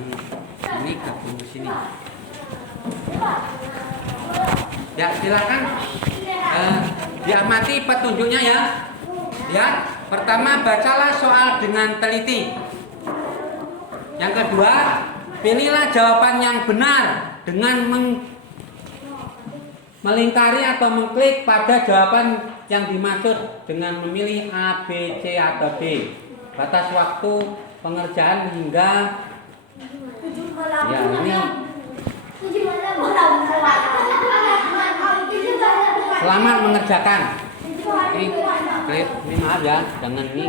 ini gabung ke sini. Ya silakan diamati petunjuknya ya. Ya, pertama bacalah soal dengan teliti. Yang kedua, pilihlah jawaban yang benar dengan melingkari atau mengklik pada jawaban yang dimaksud dengan memilih A, B, C atau D. Batas waktu pengerjaan hingga ya ini selamat mengerjakan. Ini maaf ya, jangan ini.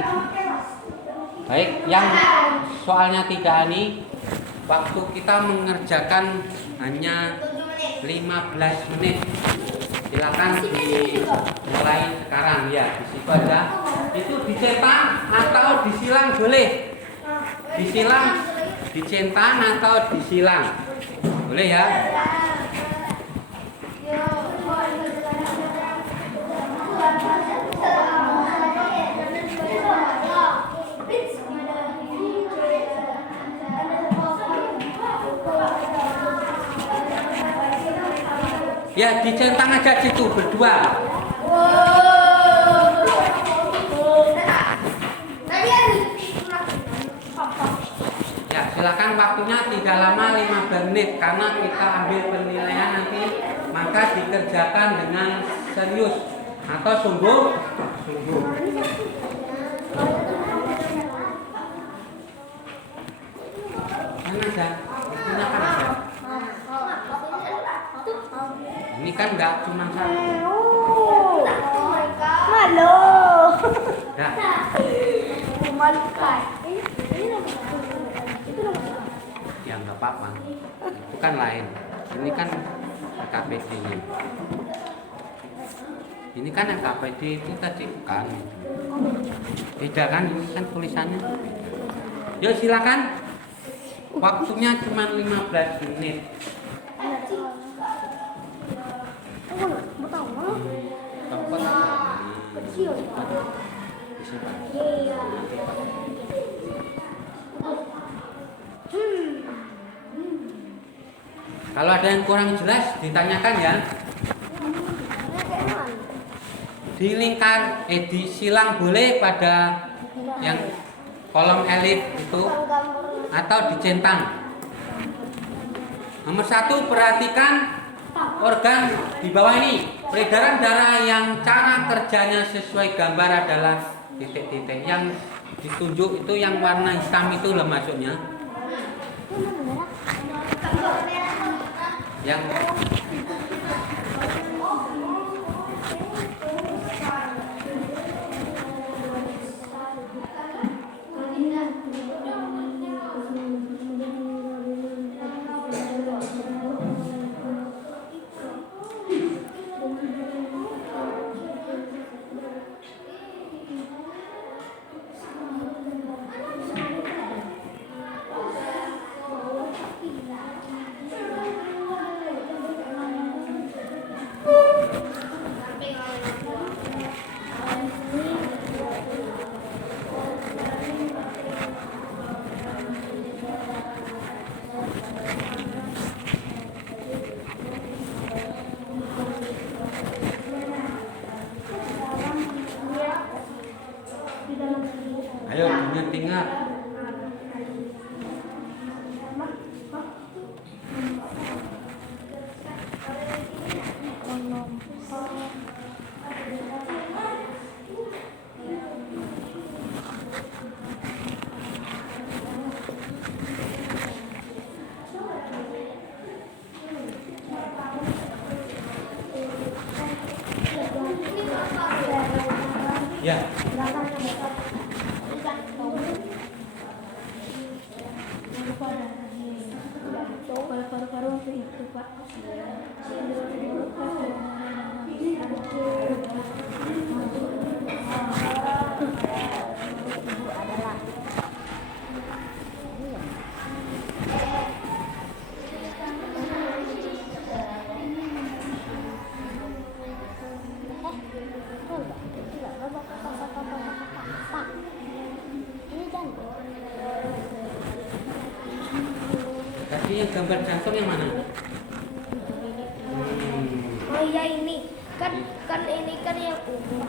Baik, yang soalnya tidak ini, waktu kita mengerjakan hanya 15 menit. Silakan dimulai sekarang ya, di situ aja. Itu dicetak atau disilang boleh. Disilang, dicetak atau disilang. Boleh ya? Ya dicentang aja situ berdua. Ya silakan, waktunya tidak lama 15 menit karena kita ambil penilaian nanti, maka dikerjakan dengan serius atau sungguh-sungguh. Mana ada? Waktunya kan ada. Ini kan enggak cuma satu. Halo. Nah, Memalukan. ya enggak apa-apa. Itu kan lain. Ini kan KPD ini. Ini kan KPD itu tadi bukan. Beda kan, ini kan tulisannya. Yuk silakan. Waktunya cuma 15 menit. Tempat Kecil. Iya. Kalau ada yang kurang jelas ditanyakan ya. Disilang boleh pada yang kolom elit itu atau dicentang. Nomor 1, perhatikan organ di bawah ini. Peredaran darah yang cara kerjanya sesuai gambar adalah titik-titik yang ditunjuk itu yang warna hitam itu lah masuknya. Yang ayo tinggal. Ya. Paru-paru itu Pak. Tadi yang gambar jantung yang mana? Oh iya ini kan ini kan yang ungu.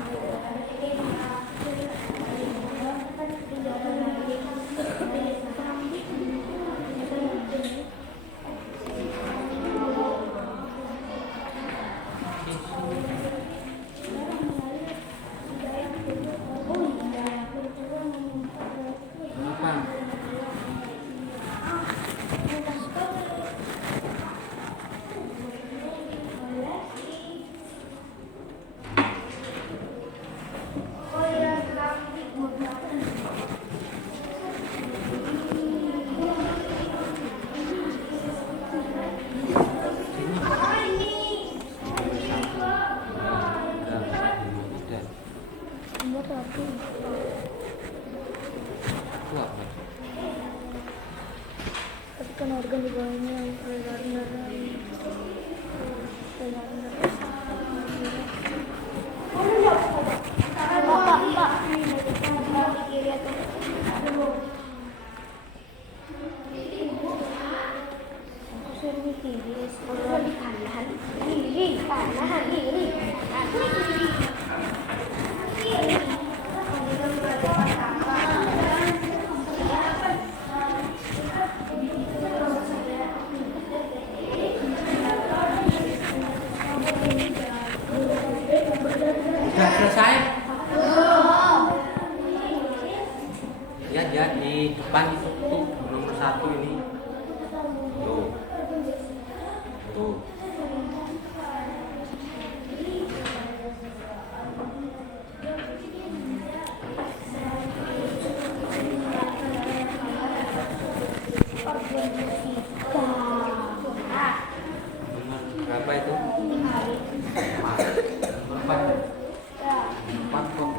Apa? Tapi kan organ di bawahnya yang peredaran darah. Mbak. Di kiri atau aku sering kiri, aku di kanan, kiri, kanan, kiri, kanan, kiri. Sudah selesai? Ya di depan itu tuh nomor 1 ini. Tuh. Nomor berapa itu? Nomor 4. 4 kok.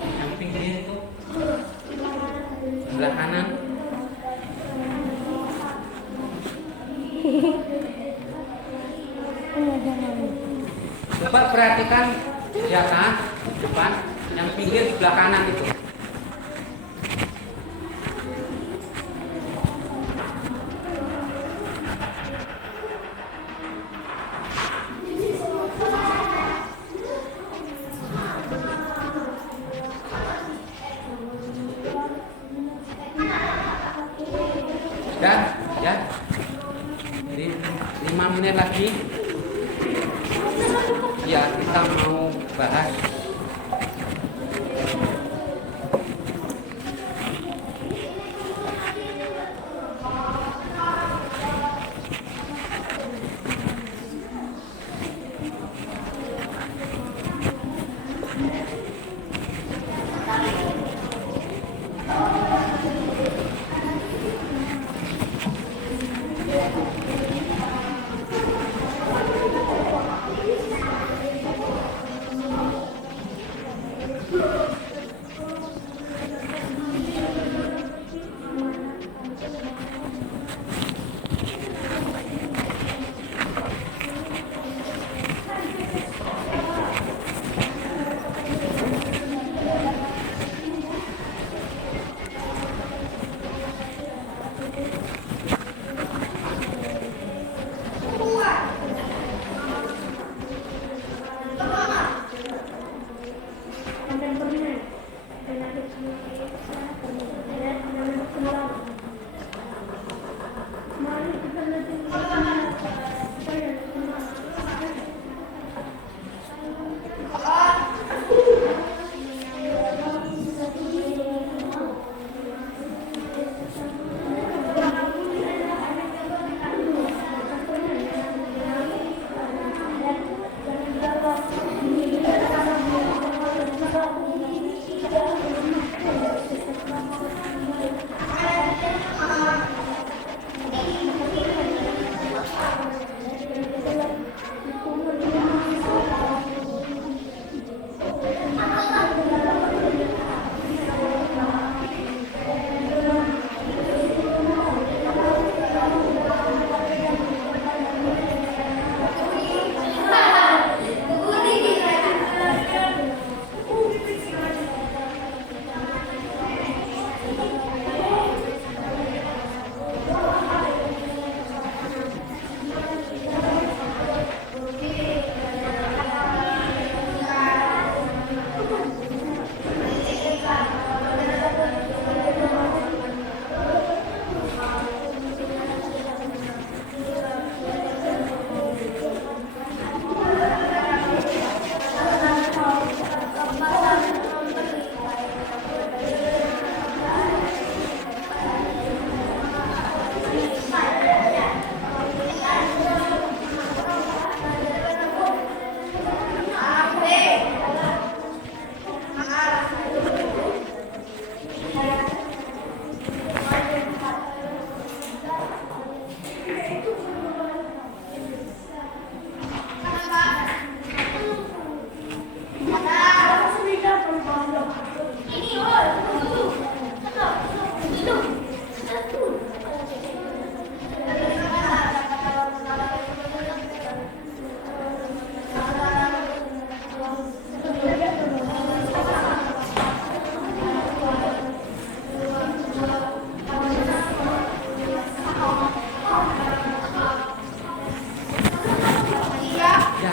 Yang pinggir itu sebelah kanan. Coba perhatikan ya kan depan yang pinggir sebelah kanan itu. 5 menit lagi. Ya, kita mau bahas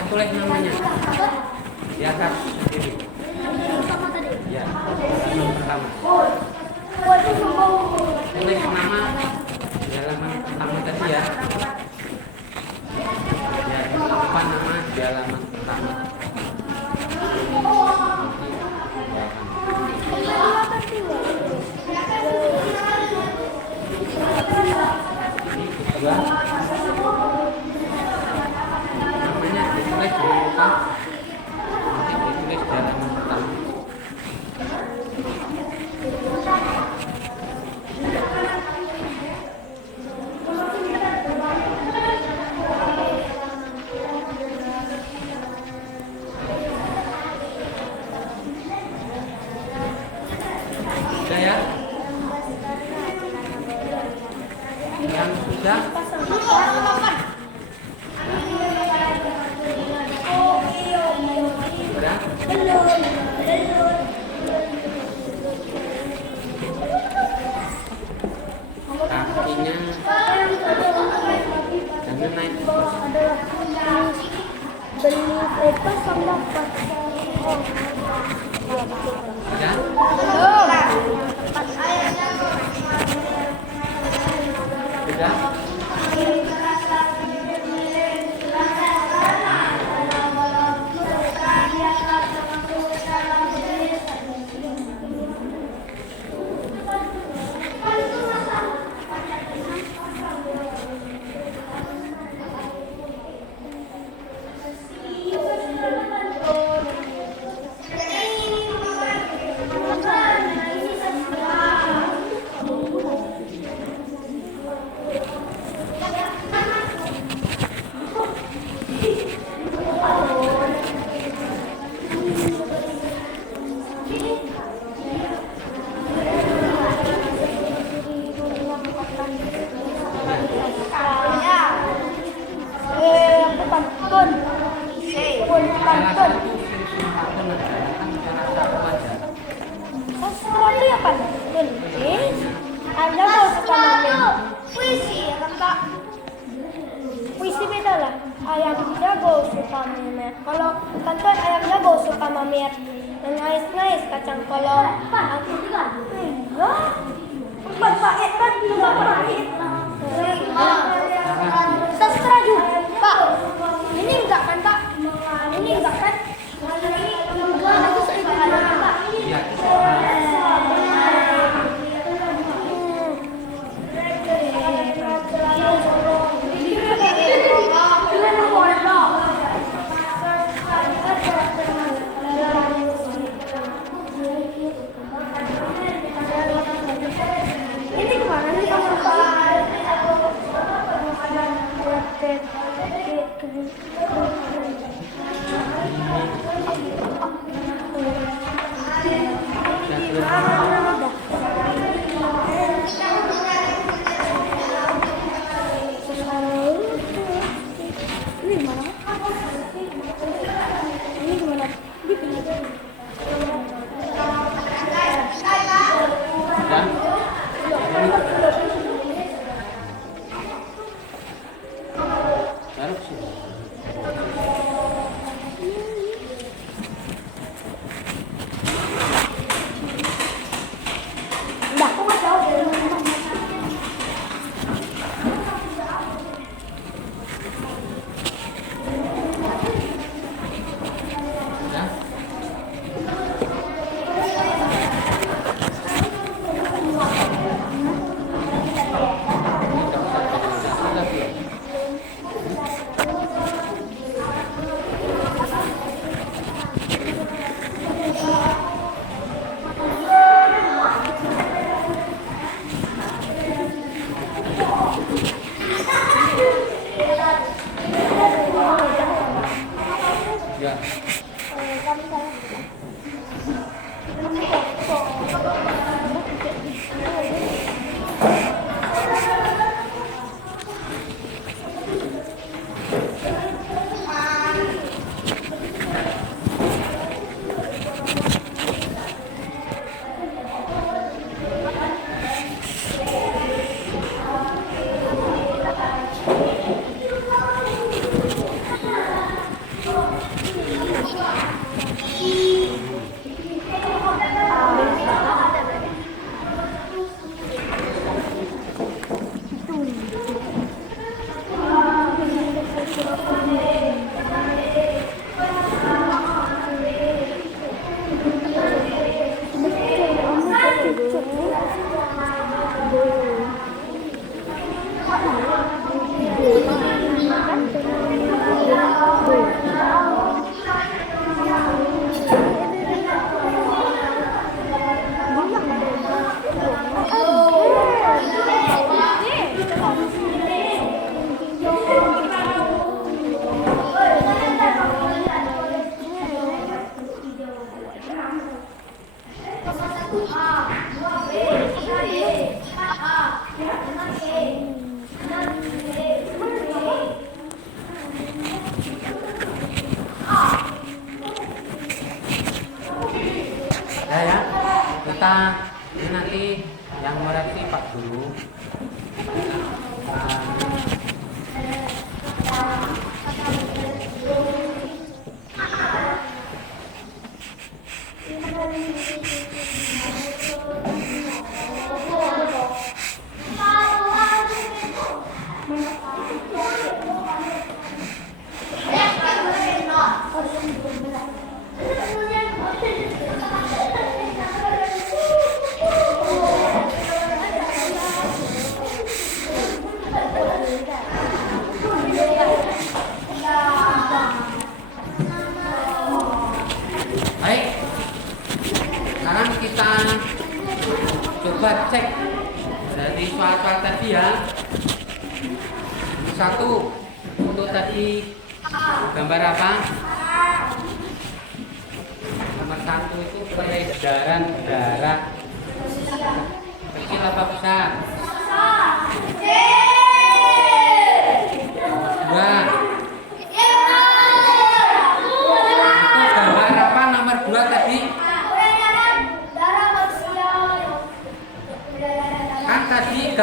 tulis namanya di atas ini. Ya, halaman pertama. Tulis nama di halaman pertama tadi ya. Ya, apa nama di halaman pertama. Ini kedua. Namanya ditulis di muka, nanti ditulis di halaman pertama. Sudah ya? Yang sudah? Kakinya jangan naik terus. Beli kereta sama Ya? Sudah? salah satu sing sumpahkan adalah kan salah satu aja. Sastra itu apa? Tulis. Anda mau suka mamer. Puisi ya kan Kak? Puisi beda lah. Ayam jago suka mamer. Kalau pantun ayam jago suka mamer. Ngais-ngais kacang kolong. Aku juga. Iya. Bapak sastra juga. Pak. Ini enggak kan Pak? Ini enggak kan? Aku suka Pak. Iya. Ini gimana nih kamu Pak? Ini gimana? Ini gimana? Taruh sih. Udah, aku nggak tahu. Ya. Ya. Ya, kita ini nanti yang ngoreksi Pak Guru. Baik, sekarang kita coba cek dari soal-soal tadi ya. Satu, untuk tadi gambar apa? Nomor satu itu peredaran darah kecil apa besar? Nomor dua,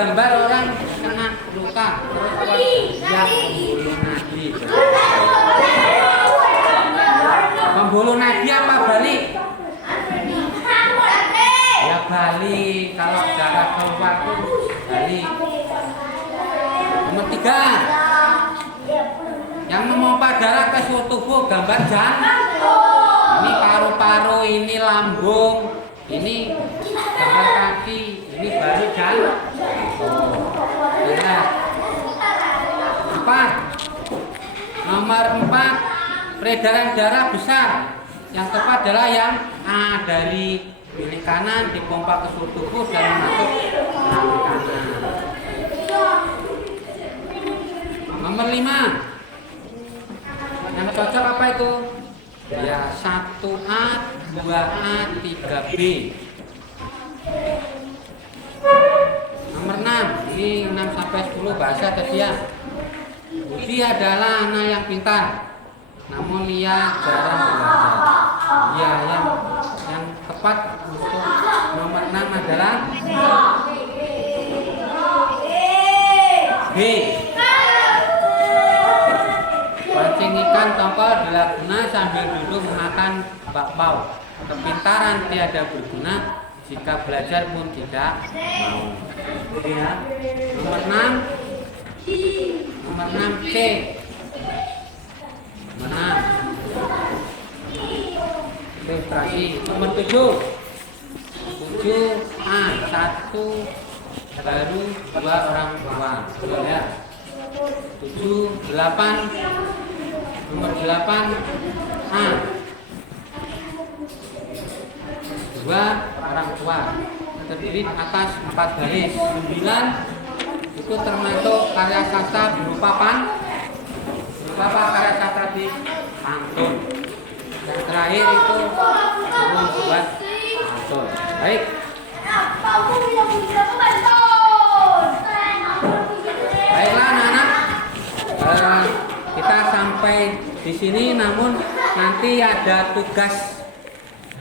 gambar orang kena luka. Ya, pembuluh nadi. Pembuluh nadi apa balik? Ya balik. Kalau darah keluar tuh balik. Nomor 3. Yang memompa darah ke seluruh tubuh gambar jantung. Ini paru-paru, ini lambung, ini gambar kaki, ini baru jantung. Ya. 4. Nomor 4, peredaran darah besar. Yang tepat adalah yang A, dari milik kanan dipompa ke seluruh tubuh dan masuk ke milik kanan. Nomor 5, yang cocok apa itu? Ya 1A, 2A, 3B. Nomor 6, ini 6 sampai 10 bahasa tadi ya. Budi adalah anak yang pintar, namun ia jarang belajar. Ya, yang tepat untuk nomor 6 adalah B. Pancing ikan tongkol dilaguna sambil duduk makan bakpao. Kepintaran tiada berguna jika belajar pun tidak mau. Ya. Nomor 6. Nomor 6C. Nomor 6. Ilustrasi. Nomor 7. 7A. 1 baru 2 orang tua. Betul ya? 7, 8. Nomor 8A. 2 orang tua. Terdiri atas 4 baris. 9 itu termasuk karya sastra berupa karya sastra di pantun. Yang terakhir itu membuat pantun. Baik. Baiklah anak-anak, kita sampai di sini, namun nanti ada tugas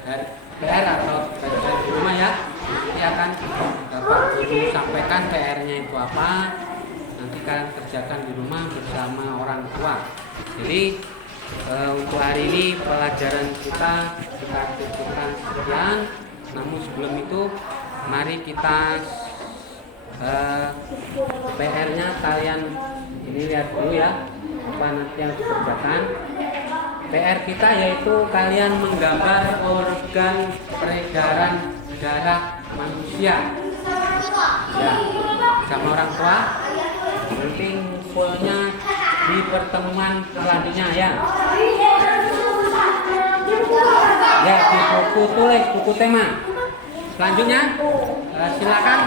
dari PR atau tugas di rumah ya. Nanti akan Bapak Guru sampaikan PR-nya itu apa. Nanti kalian kerjakan di rumah bersama orang tua. Jadi untuk hari ini pelajaran kita cukupkan sekian. Namun sebelum itu, mari kita PR-nya kalian ini lihat dulu ya, apa nanti yang dikerjakan. PR kita yaitu kalian menggambar organ peredaran darah manusia ya, sama orang tua. Nanti ngumpulnya di pertemuan selanjutnya ya. Ya, di buku tulis, buku tema. Selanjutnya silakan.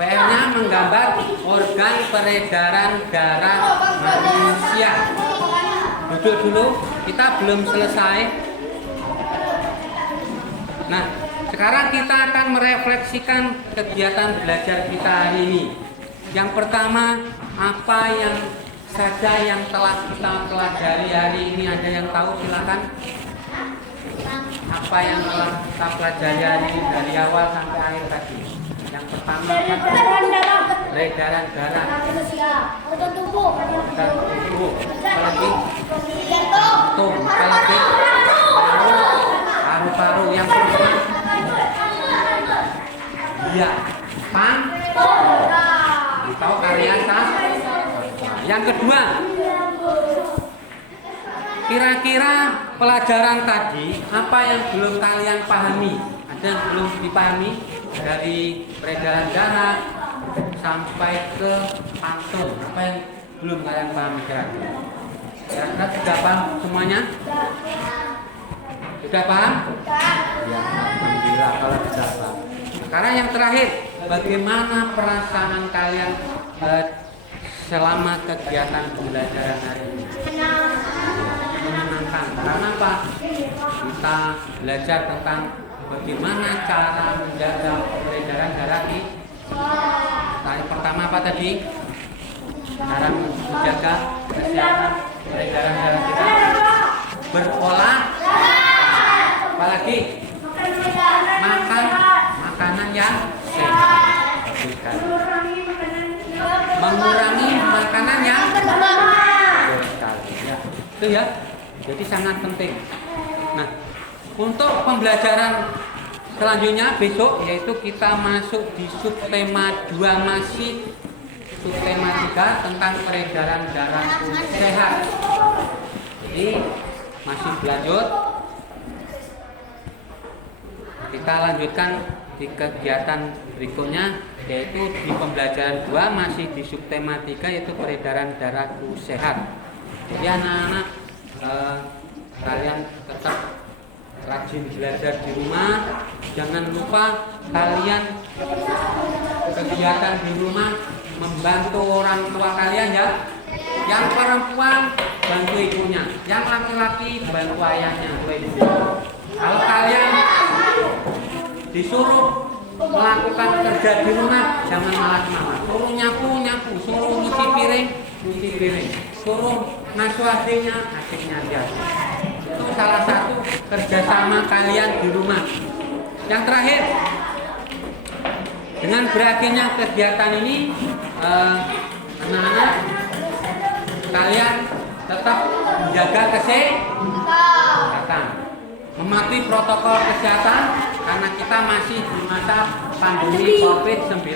PR-nya menggambar organ peredaran darah manusia. Duduk dulu, kita belum selesai. Nah, sekarang kita akan merefleksikan kegiatan belajar kita hari ini. Yang pertama, apa yang saja yang telah kita pelajari hari ini? Ada yang tahu? Silakan. Apa yang telah kita pelajari hari ini dari awal sampai akhir tadi? Yang pertama, peredaran darah. Organ tubuh. Apalagi? Jantung. Apalagi? Paru-paru. Yang kedua, ya, atau karya sastra. Yang kedua, kira-kira pelajaran tadi apa yang belum kalian pahami? Ada yang belum dipahami dari peredaran darah sampai ke pantun? Apa yang belum kalian pahami kira-kira? Kira-kira sudah paham semuanya? Sudah paham? Ya, alhamdulillah kalau sudah paham. Sekarang yang terakhir, bagaimana perasaan kalian selama kegiatan pembelajaran hari ini? Menyenangkan. Karena apa? Kita belajar tentang bagaimana cara menjaga peredaran darah di. Yang pertama apa tadi? Cara menjaga kesehatan peredaran darah kita. Berolahraga. Apalagi? Makan yang sehat. Betul sekali. Mengurangi makanan yang betul sekali. Ya, itu ya. Jadi sangat penting. Nah, untuk pembelajaran selanjutnya besok yaitu kita masuk di subtema 2 masih subtema 3 tentang peredaran darah sehat. Jadi masih berlanjut. Kita lanjutkan di kegiatan berikutnya yaitu di pembelajaran 2 masih di subtema 3 yaitu peredaran darahku sehat. Jadi anak-anak kalian tetap rajin belajar di rumah. Jangan lupa kalian kegiatan di rumah membantu orang tua kalian ya. Yang perempuan bantu ibunya, yang laki-laki bantu ayahnya, Kalau kalian disuruh melakukan kerja di rumah, jangan malas-malas. Suruh nyapu, suruh nyuci piring, suruh ngasuh adiknya dia. Itu salah satu kerjasama kalian di rumah. Yang terakhir, dengan berakhirnya kegiatan ini, anak-anak kalian tetap menjaga kesehatan, mematuhi protokol kesehatan karena kita masih di masa pandemi COVID-19.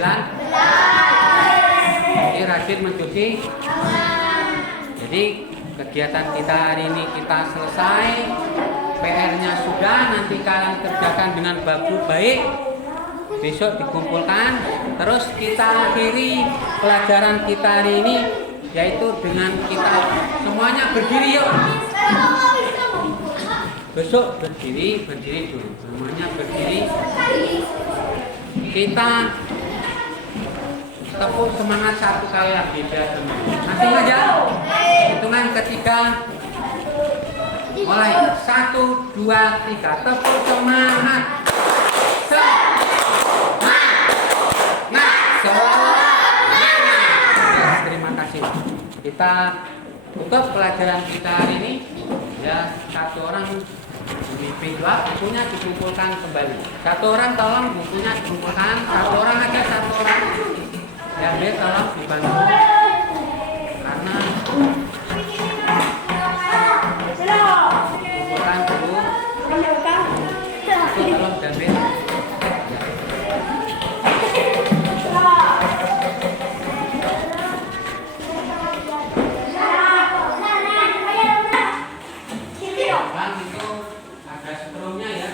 Jadi rajin mencuci. Jadi kegiatan kita hari ini kita selesai. PR-nya sudah, nanti kalian kerjakan dengan baik. Besok dikumpulkan. Terus kita akhiri pelajaran kita hari ini yaitu dengan kita semuanya berdiri yuk. Besok berdiri dulu. Semuanya berdiri. Kita tepuk semangat 1 kali lagi biar semua. Nanti aja. Hitungan ketiga. Mulai 1, 2, 3. Tepuk semangat. Terima kasih. Kita tutup pelajaran kita hari ini. Ya, 1 orang memimpin doa, bukunya dikumpulkan kembali. 1 orang tolong bukunya dikumpulkan. 1 orang aja, 1 orang. Yang dia tolong dibantu. Karena kumpulkan dulu. Itu tolong David. Bang, itu ada strumnya ya.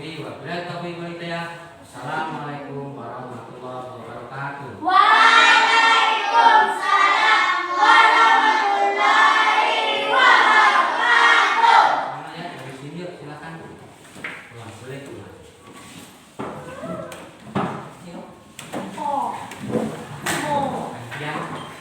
akhiri wa billahi taufiq wal hidayah. Assalamualaikum warahmatullahi wabarakatuh. Waalaikumsalam warahmatullahi wabarakatuh. Mana ya dari sini yuk silakan. Wah, boleh tuh. Yuk. Oh. Gantian.